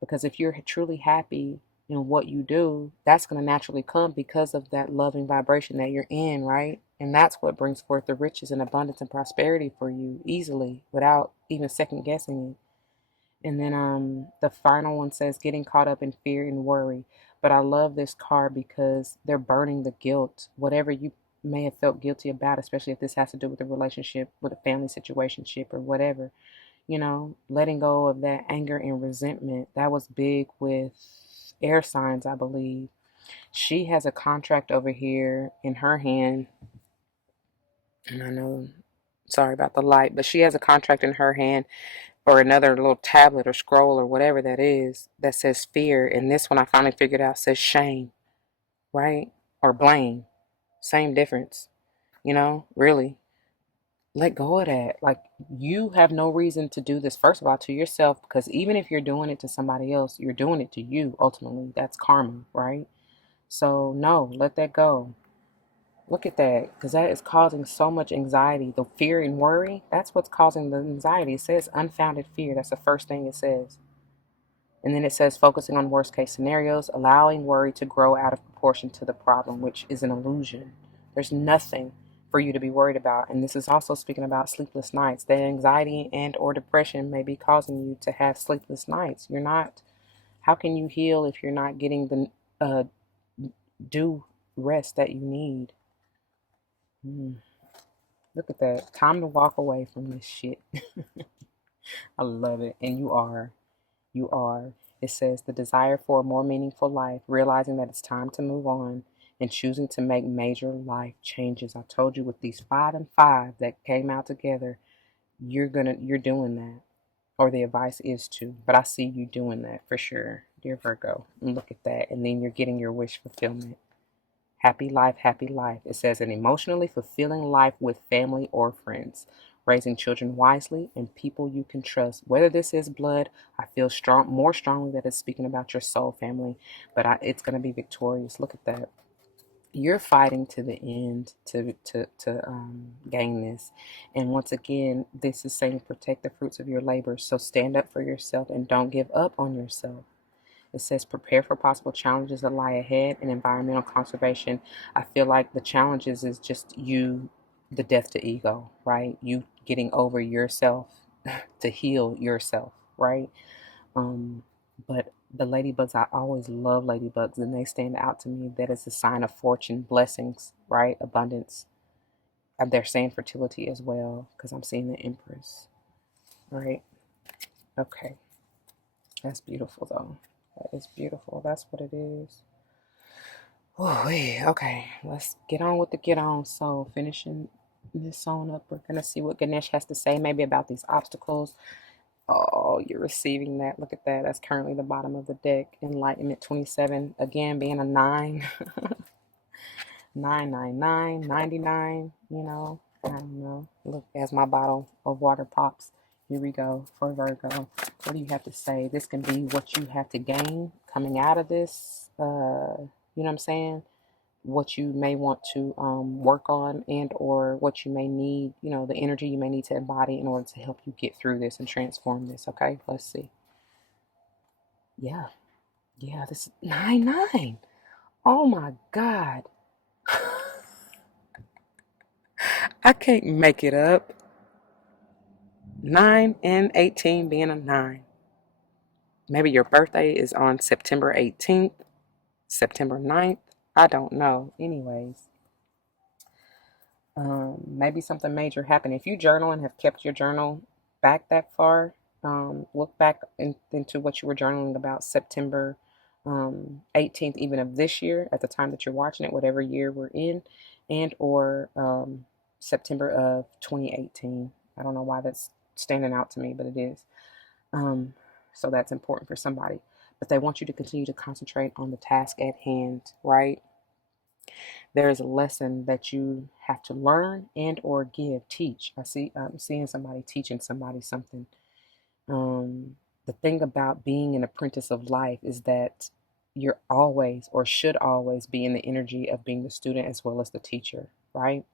Because if you're truly happy in what you do, that's going to naturally come because of that loving vibration that you're in, right? And that's what brings forth the riches and abundance and prosperity for you easily without even second guessing it. And then the final one says getting caught up in fear and worry. But I love this card because they're burning the guilt, whatever you may have felt guilty about, especially if this has to do with a relationship, with a family situationship or whatever. Letting go of that anger and resentment. That was big with air signs, I believe. She has a contract over here in her hand, and I know, sorry about the light, but she has a contract in her hand or another little tablet or scroll or whatever that is that says fear. And this one I finally figured out says shame, right? Or blame. Same difference, really. Let go of that. Like, you have no reason to do this, first of all, to yourself, because even if you're doing it to somebody else, you're doing it to you ultimately. That's karma, right? So, no, let that go. Look at that, because that is causing so much anxiety. The fear and worry, that's what's causing the anxiety. It says unfounded fear. That's the first thing it says. And then it says focusing on worst case scenarios, allowing worry to grow out of proportion to the problem, which is an illusion. There's nothing for you to be worried about. And this is also speaking about sleepless nights. That anxiety and or depression may be causing you to have sleepless nights. How can you heal if you're not getting the due rest that you need? Look at that. Time to walk away from this shit. I love it. And you are. You are. It says the desire for a more meaningful life, realizing that it's time to move on, and choosing to make major life changes. I told you with these 5 and 5 that came out together, you're doing that, or the advice is to. But I see you doing that for sure, dear Virgo. And look at that, and then you're getting your wish fulfillment. Happy life, happy life. It says an emotionally fulfilling life with family or friends. Raising children wisely and people you can trust. Whether this is blood, I feel more strongly that it's speaking about your soul family, but it's going to be victorious. Look at that. You're fighting to the end to gain this. And once again, this is saying protect the fruits of your labor. So stand up for yourself and don't give up on yourself. It says prepare for possible challenges that lie ahead in environmental conservation. I feel like the challenges is just you, the death to ego, right? You getting over yourself to heal yourself, right? But the ladybugs, I always love ladybugs, and they stand out to me. That is a sign of fortune, blessings, right? Abundance. And they're saying fertility as well, because I'm seeing the Empress, right? Okay. That's beautiful, though. That is beautiful. That's what it is. Oh, yeah. Okay. Let's get on with the get on. So, finishing this on up, we're going to see what Ganesh has to say, maybe about these obstacles. Oh, you're receiving that. Look at that. That's currently the bottom of the deck. Enlightenment 27. Again, being a 9. 999, 99, you know. I don't know. Look, as my bottle of water pops. Here we go for Virgo. What do you have to say? This can be what you have to gain coming out of this. You know what I'm saying? What you may want to work on, and or what you may need, you know, the energy you may need to embody in order to help you get through this and transform this. Okay, let's see. Yeah, yeah, this is 9-9. Oh my God. I can't make it up. 9 and 18 being a 9. Maybe your birthday is on September 18th, September 9th. I don't know. Anyways, maybe something major happened. If you journal and have kept your journal back that far, look back into what you were journaling about September 18th, even of this year, at the time that you're watching it, whatever year we're in, and or September of 2018. I don't know why that's standing out to me, but it is. Um, so that's important for somebody. But they want you to continue to concentrate on the task at hand, right? There is a lesson that you have to learn and or teach. I'm seeing somebody teaching somebody something. The thing about being an apprentice of life is that you're always, or should always, be in the energy of being the student as well as the teacher, right?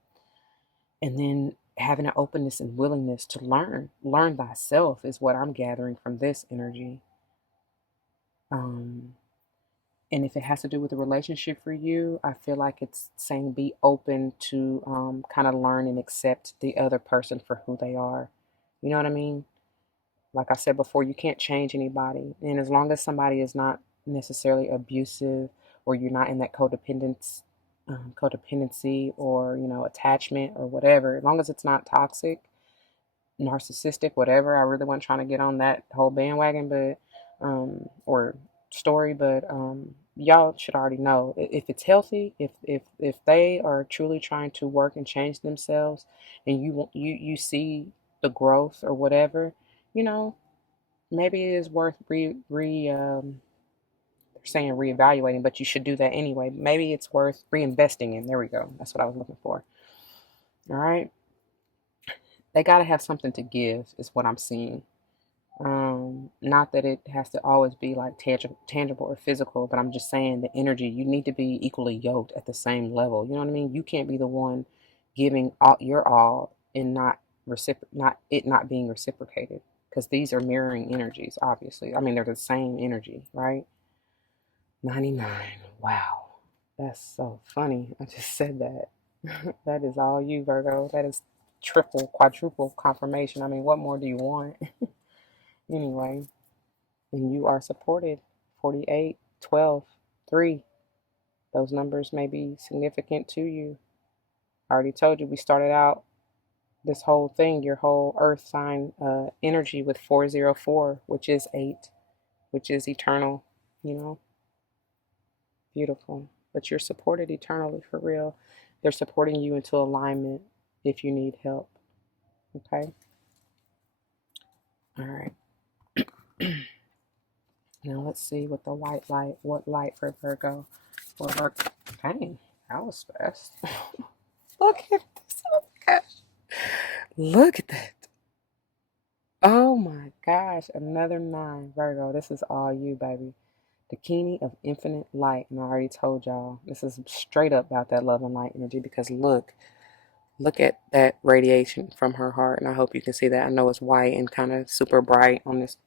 And then having an openness and willingness to learn thyself is what I'm gathering from this energy. Um, and if it has to do with a relationship for you, I feel like it's saying be open to kind of learn and accept the other person for who they are. You know what I mean? Like I said before, you can't change anybody. And as long as somebody is not necessarily abusive, or you're not in that codependency or, you know, attachment or whatever, as long as it's not toxic, narcissistic, whatever. I really wasn't trying to get on that whole bandwagon, but or story, but y'all should already know if it's healthy, if they are truly trying to work and change themselves, and you see the growth or whatever, you know, maybe it is worth they're saying reevaluating, but you should do that anyway. Maybe it's worth reinvesting in. There we go. That's what I was looking for. All right. They got to have something to give, is what I'm seeing. Not that it has to always be like tangible or physical, but I'm just saying the energy, you need to be equally yoked at the same level. You know what I mean? You can't be the one giving all your all and not being reciprocated, because these are mirroring energies, obviously. I mean, they're the same energy, right? 99. Wow. That's so funny. I just said that. That is all you, Virgo. That is triple, quadruple confirmation. I mean, what more do you want? Anyway, and you are supported. 48, 12, 3. Those numbers may be significant to you. I already told you we started out this whole thing, your whole earth sign energy, with 404, which is 8, which is eternal, you know. Beautiful. but you're supported eternally for real. They're supporting you into alignment if you need help. Okay? All right. Now let's see what the white light, what light for Virgo. For Virgo. Dang, that was fast. Look at this. Oh my gosh. Look at that. Oh my gosh. Another 9, Virgo. This is all you, baby. The Key of Infinite Light. And I already told y'all, this is straight up about that love and light energy because look at that radiation from her heart. And I hope you can see that. I know it's white and kind of super bright on this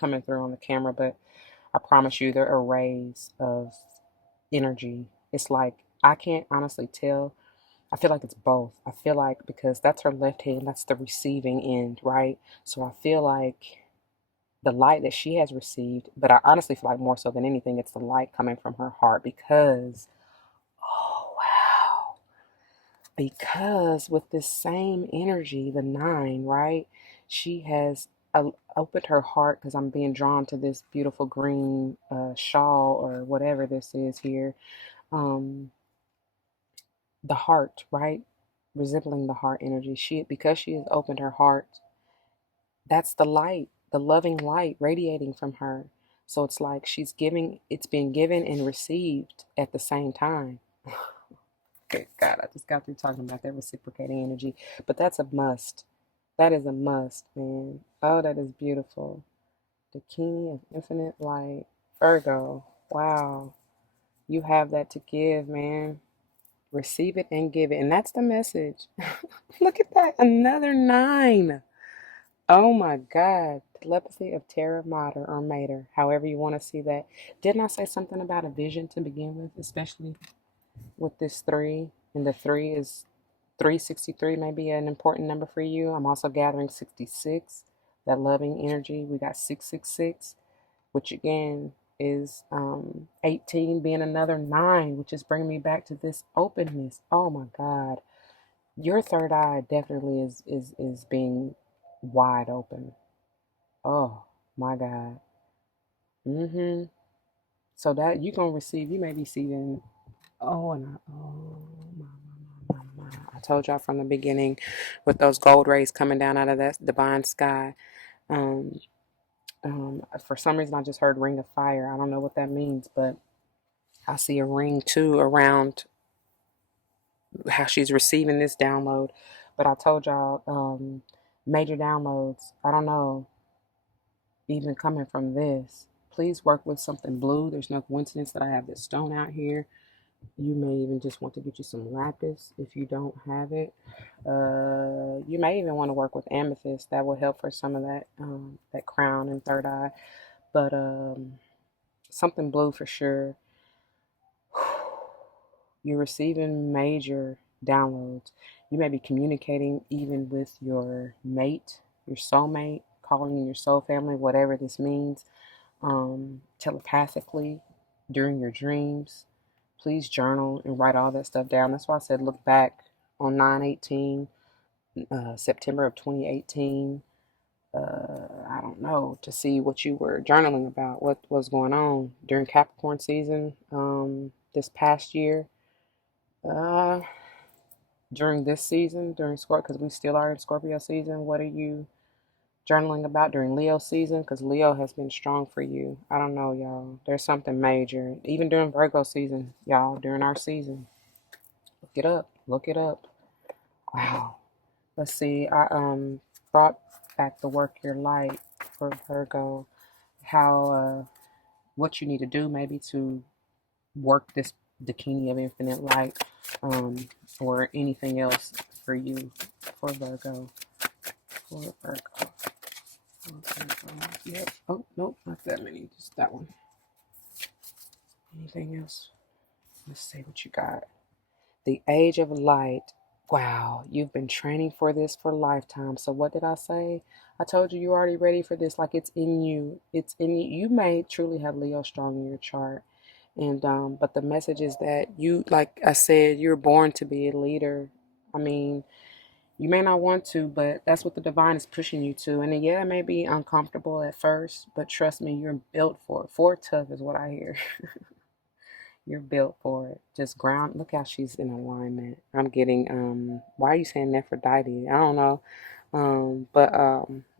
coming through on the camera, but I promise you there are rays of energy. It's like I can't honestly tell. I feel like it's both. I feel like because that's her left hand, that's the receiving end, right? So I feel like the light that she has received, but I honestly feel like more so than anything, it's the light coming from her heart because, oh wow, because with this same energy, the 9, right? She has opened her heart because I'm being drawn to this beautiful green shawl or whatever this is here. Um, the heart, right? Resembling the heart energy. Because she has opened her heart, that's the light, the loving light radiating from her. So it's like it's being given and received at the same time. Okay, God, I just got through talking about that reciprocating energy, but that's a must. That is a must, man. Oh, that is beautiful. The Key of Infinite Light, Virgo. Wow, you have that to give, man. Receive it and give it. And that's the message. Look at that. Another 9. Oh my God. Telepathy of Terra Mater or Mater, however you want to see that. Didn't I say something about a vision to begin with, especially with this 3? And the 3 is 363 may be an important number for you. I'm also gathering 66, that loving energy. We got 666, which again is 18 being another 9, which is bringing me back to this openness. Oh my God, your third eye definitely is being wide open. Oh my God. So that you're gonna receive, you may be receiving. Oh, and I told y'all from the beginning with those gold rays coming down out of that divine sky. Um, for some reason, I just heard ring of fire. I don't know what that means, but I see a ring too around how she's receiving this download. But I told y'all, major downloads, I don't know, even coming from this. Please work with something blue. There's no coincidence that I have this stone out here. You may even just want to get you some lapis if you don't have it. You may even want to work with amethyst. That will help for some of that crown and third eye. But something blue for sure. You're receiving major downloads. You may be communicating even with your mate, your soulmate, calling in your soul family, whatever this means, telepathically during your dreams. Please journal and write all that stuff down. That's why I said look back on 9/18, September of 2018. I don't know, to see what you were journaling about, what was going on during Capricorn season this past year. Uh, During this season, during Scorpio, because we still are in Scorpio season. What are you journaling about during Leo season? Because Leo has been strong for you. I don't know, y'all. There's something major. Even during Virgo season, y'all, during our season. Look it up. Look it up. Wow. Let's see. I brought back the Work Your Light for Virgo. How what you need to do maybe to work this Dakini of Infinite Light, or anything else for you for Virgo. For Virgo. Yep. Oh, nope, not that many. Just that one. Anything else? Let's see what you got. The Age of Light. Wow, you've been training for this for a lifetime. So what did I say? I told you you're already ready for this. Like it's in you. It's in you. You may truly have Leo strong in your chart. And but the message is that you, like I said, you're born to be a leader. I mean, you may not want to, but that's what the divine is pushing you to. And yeah, it may be uncomfortable at first, but trust me, you're built for it. For tough is what I hear. You're built for it. Just ground. Look how she's in alignment. I'm getting, why are you saying Nephrodite? I don't know. But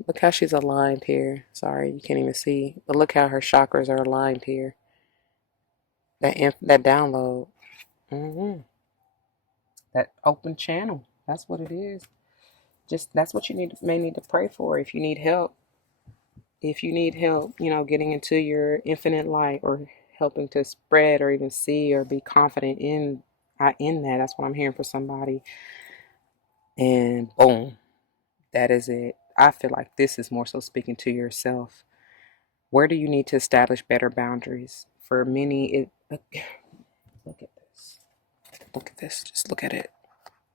look how she's aligned here. Sorry, you can't even see. But look how her chakras are aligned here. That download. hmm That open channel. That's what it is. Just that's what you may need to pray for if you need help. If you need help, getting into your infinite light or helping to spread or even see or be confident in that. That's what I'm hearing for somebody. And boom, that is it. I feel like this is more so speaking to yourself. Where do you need to establish better boundaries? For many, look at this. Look at this. Just look at it.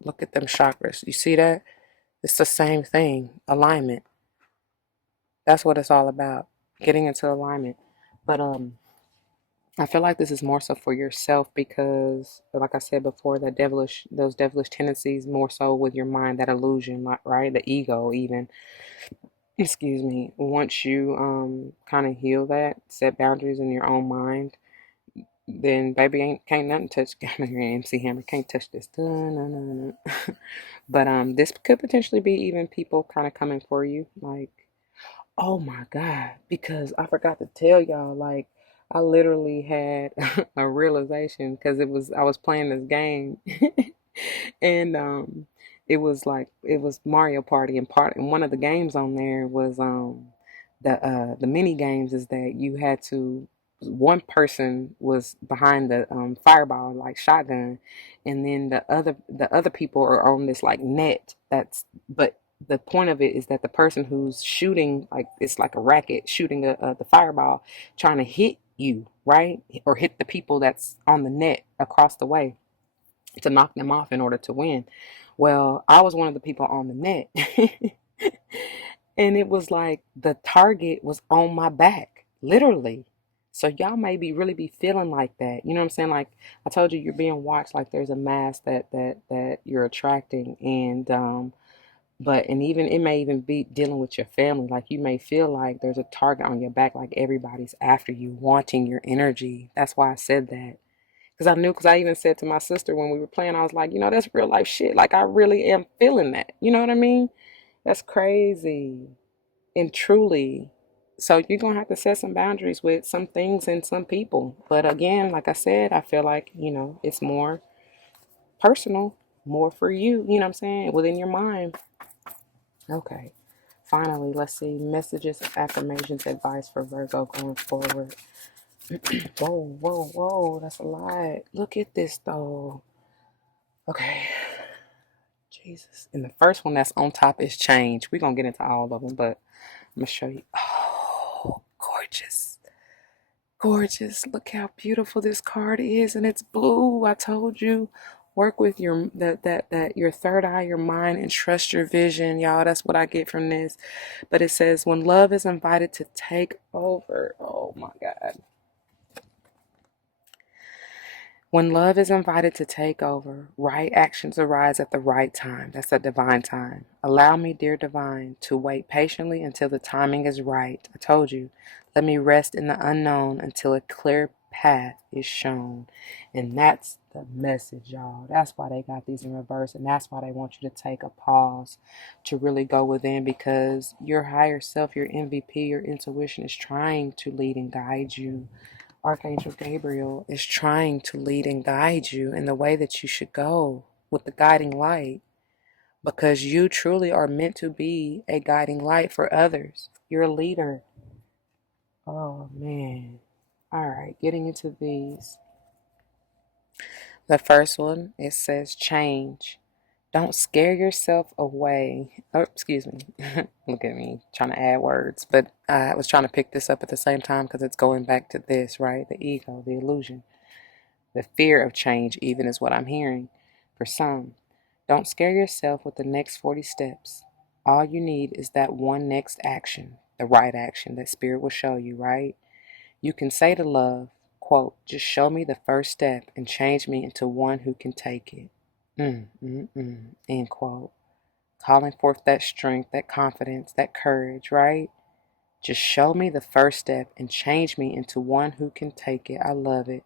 Look at them chakras. You see that? It's the same thing. Alignment. That's what it's all about. Getting into alignment. But I feel like this is more so for yourself because, like I said before, those devilish tendencies more so with your mind, that illusion, right? The ego, even. Excuse me. Once you kind of heal that, set boundaries in your own mind, then baby can't nothing touch your MC Hammer can't touch this. No. But this could potentially be even people kind of coming for you, like, oh my God, because I forgot to tell y'all, like, I literally had a realization because I was playing this game and it was Mario Party, and one of the games on there was the mini games is that you had to one person was behind the fireball like shotgun, and then the other people are on this like net that's but the point of it is that the person who's shooting, like it's like a racket shooting the fireball, trying to hit you, right, or hit the people that's on the net across the way to knock them off in order to win. Well, I was one of the people on the net. And it was like the target was on my back, literally. So y'all may really be feeling like that. You know what I'm saying? Like I told you, you're being watched. Like there's a mass that you're attracting, and even it may even be dealing with your family. Like you may feel like there's a target on your back, like everybody's after you, wanting your energy. That's why I said that. Because I even said to my sister when we were playing, I was like, that's real life shit. Like I really am feeling that. You know what I mean? That's crazy. And truly, so you're going to have to set some boundaries with some things and some people. But again, like I said, I feel like, it's more personal, more for you, you know what I'm saying, within your mind. Okay. Finally, let's see messages, affirmations, advice for Virgo going forward. Whoa. That's a lot. Look at this, though. Okay. Jesus. And the first one that's on top is change. We're going to get into all of them, but I'm going to show you. Oh, gorgeous. Gorgeous. Look how beautiful this card is, and it's blue. I told you. Work with your third eye, your mind, and trust your vision, y'all. That's what I get from this. But it says when love is invited to take over. Oh my God. When love is invited to take over, right actions arise at the right time. That's a divine time. Allow me, dear divine, to wait patiently until the timing is right. I told you. Let me rest in the unknown until a clear path is shown. And that's the message, y'all. That's why they got these in reverse. And that's why they want you to take a pause to really go within, because your higher self, your MVP, your intuition is trying to lead and guide you. Archangel Gabriel is trying to lead and guide you in the way that you should go with the guiding light, because you truly are meant to be a guiding light for others. You're a leader. Oh, man. All right, getting into these. The first one, it says change. Don't scare yourself away. Oh, excuse me. Look at me trying to add words. But I was trying to pick this up at the same time because it's going back to this, right? The ego, the illusion. The fear of change, even, is what I'm hearing for some. Don't scare yourself with the next 40 steps. All you need is that one next action, the right action that Spirit will show you, right? You can say to love, quote, just show me the first step and change me into one who can take it. End quote. Calling forth that strength, that confidence, that courage, right? Just show me the first step and change me into one who can take it. I love it.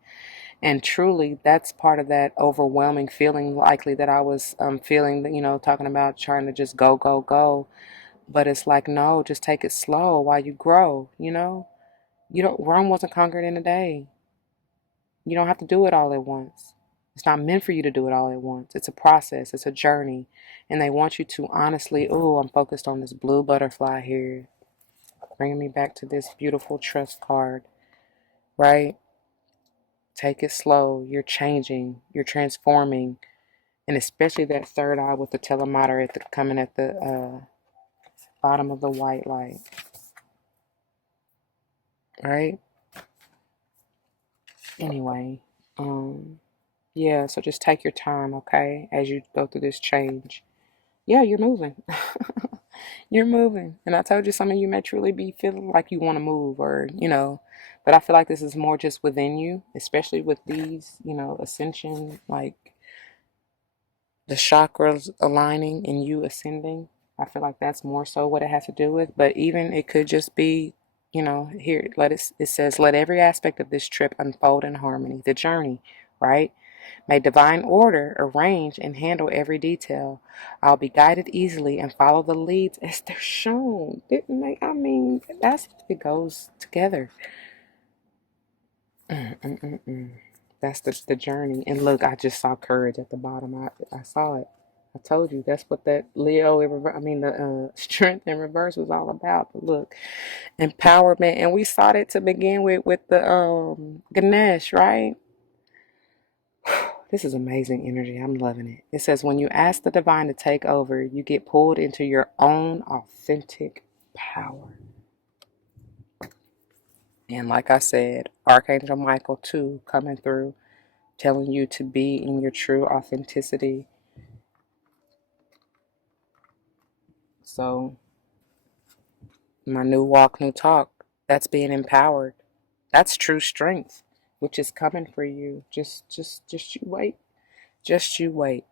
And truly, that's part of that overwhelming feeling, likely, that I was feeling, talking about trying to just go, go, go. But it's like, no, just take it slow while you grow, Rome wasn't conquered in a day. You don't have to do it all at once. It's not meant for you to do it all at once. It's a process, it's a journey. And they want you to honestly, oh, I'm focused on this blue butterfly here, bringing me back to this beautiful trust card, right? Take it slow. You're changing, you're transforming. And especially that third eye with the telemeter coming at the bottom of the white light, right? Anyway, yeah, so just take your time, okay, as you go through this change. Yeah, you're moving. You're moving. And I told you some of you may truly be feeling like you want to move but I feel like this is more just within you, especially with these, ascension, like the chakras aligning and you ascending. I feel like that's more so what it has to do with. But even it could just be, here, it says, let every aspect of this trip unfold in harmony. The journey, right? May divine order arrange and handle every detail. I'll be guided easily and follow the leads as they're shown. Didn't they? I mean, it goes together. That's the journey. And look, I just saw courage at the bottom. I saw it. I told you that's what that Leo, the strength in reverse was all about. But look, empowerment, and we saw it to begin with the Ganesh, right? This is amazing energy. I'm loving it. It says, when you ask the divine to take over, you get pulled into your own authentic power. And like I said, Archangel Michael too coming through, telling you to be in your true authenticity. So my new walk, new talk, that's being empowered. That's true strength, which is coming for you. Just you wait. Just you wait.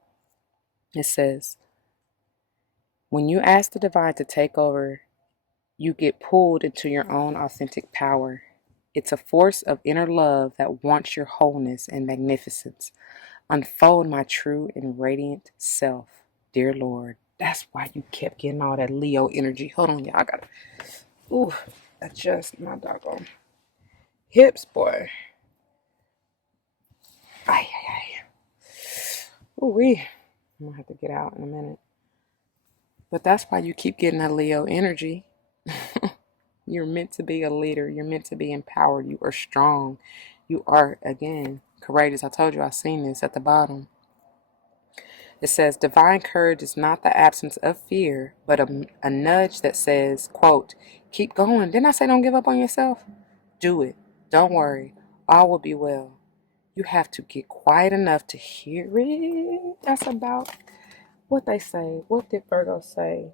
It says, when you ask the divine to take over, you get pulled into your own authentic power. It's a force of inner love that wants your wholeness and magnificence. Unfold my true and radiant self, dear Lord. That's why you kept getting all that Leo energy. Hold on, y'all. I gotta adjust my doggone hips, boy. Ay, ay, ay. I'm gonna have to get out in a minute. But that's why you keep getting that Leo energy. You're meant to be a leader. You're meant to be empowered. You are strong. You are, again, courageous. I told you, I've seen this at the bottom. It says, divine courage is not the absence of fear, but a nudge that says, quote, keep going. Didn't I say don't give up on yourself? Do it. Don't worry. All will be well. You have to get quiet enough to hear it. That's about what they say. What did Virgo say?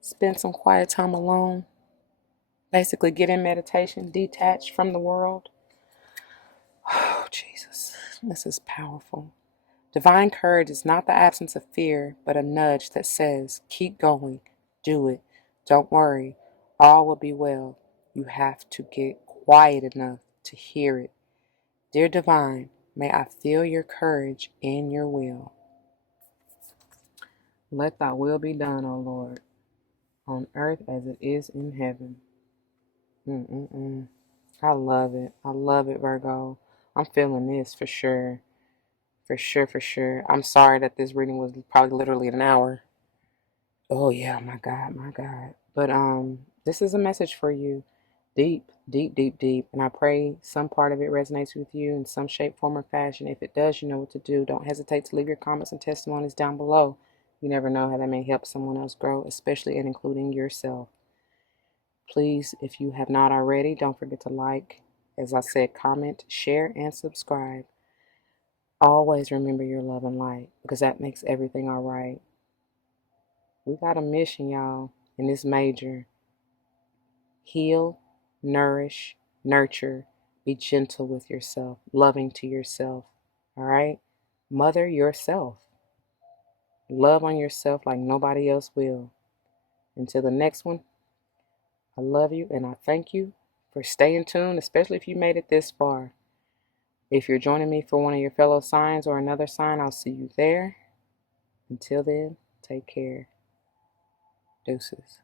Spend some quiet time alone. Basically, get in meditation, detach from the world. Oh, Jesus. This is powerful. Divine courage is not the absence of fear, but a nudge that says, keep going, do it, don't worry, all will be well. You have to get quiet enough to hear it. Dear Divine, may I feel your courage and your will. Let thy will be done, O Lord, on earth as it is in heaven. I love it. I love it, Virgo. I'm feeling this for sure. For sure, for sure. I'm sorry that this reading was probably literally an hour. Oh yeah, my God, my God. But this is a message for you. Deep, deep, deep, deep. And I pray some part of it resonates with you in some shape, form, or fashion. If it does, you know what to do. Don't hesitate to leave your comments and testimonies down below. You never know how that may help someone else grow, especially and including yourself. Please, if you have not already, don't forget to like, as I said, comment, share, and subscribe. Always remember your love and light, because that makes everything all right. We got a mission, y'all, and it's major. Heal, nourish, nurture, be gentle with yourself, loving to yourself, all right? Mother yourself. Love on yourself like nobody else will. Until the next one, I love you and I thank you for staying tuned, especially if you made it this far. If you're joining me for one of your fellow signs or another sign, I'll see you there. Until then, take care. Deuces.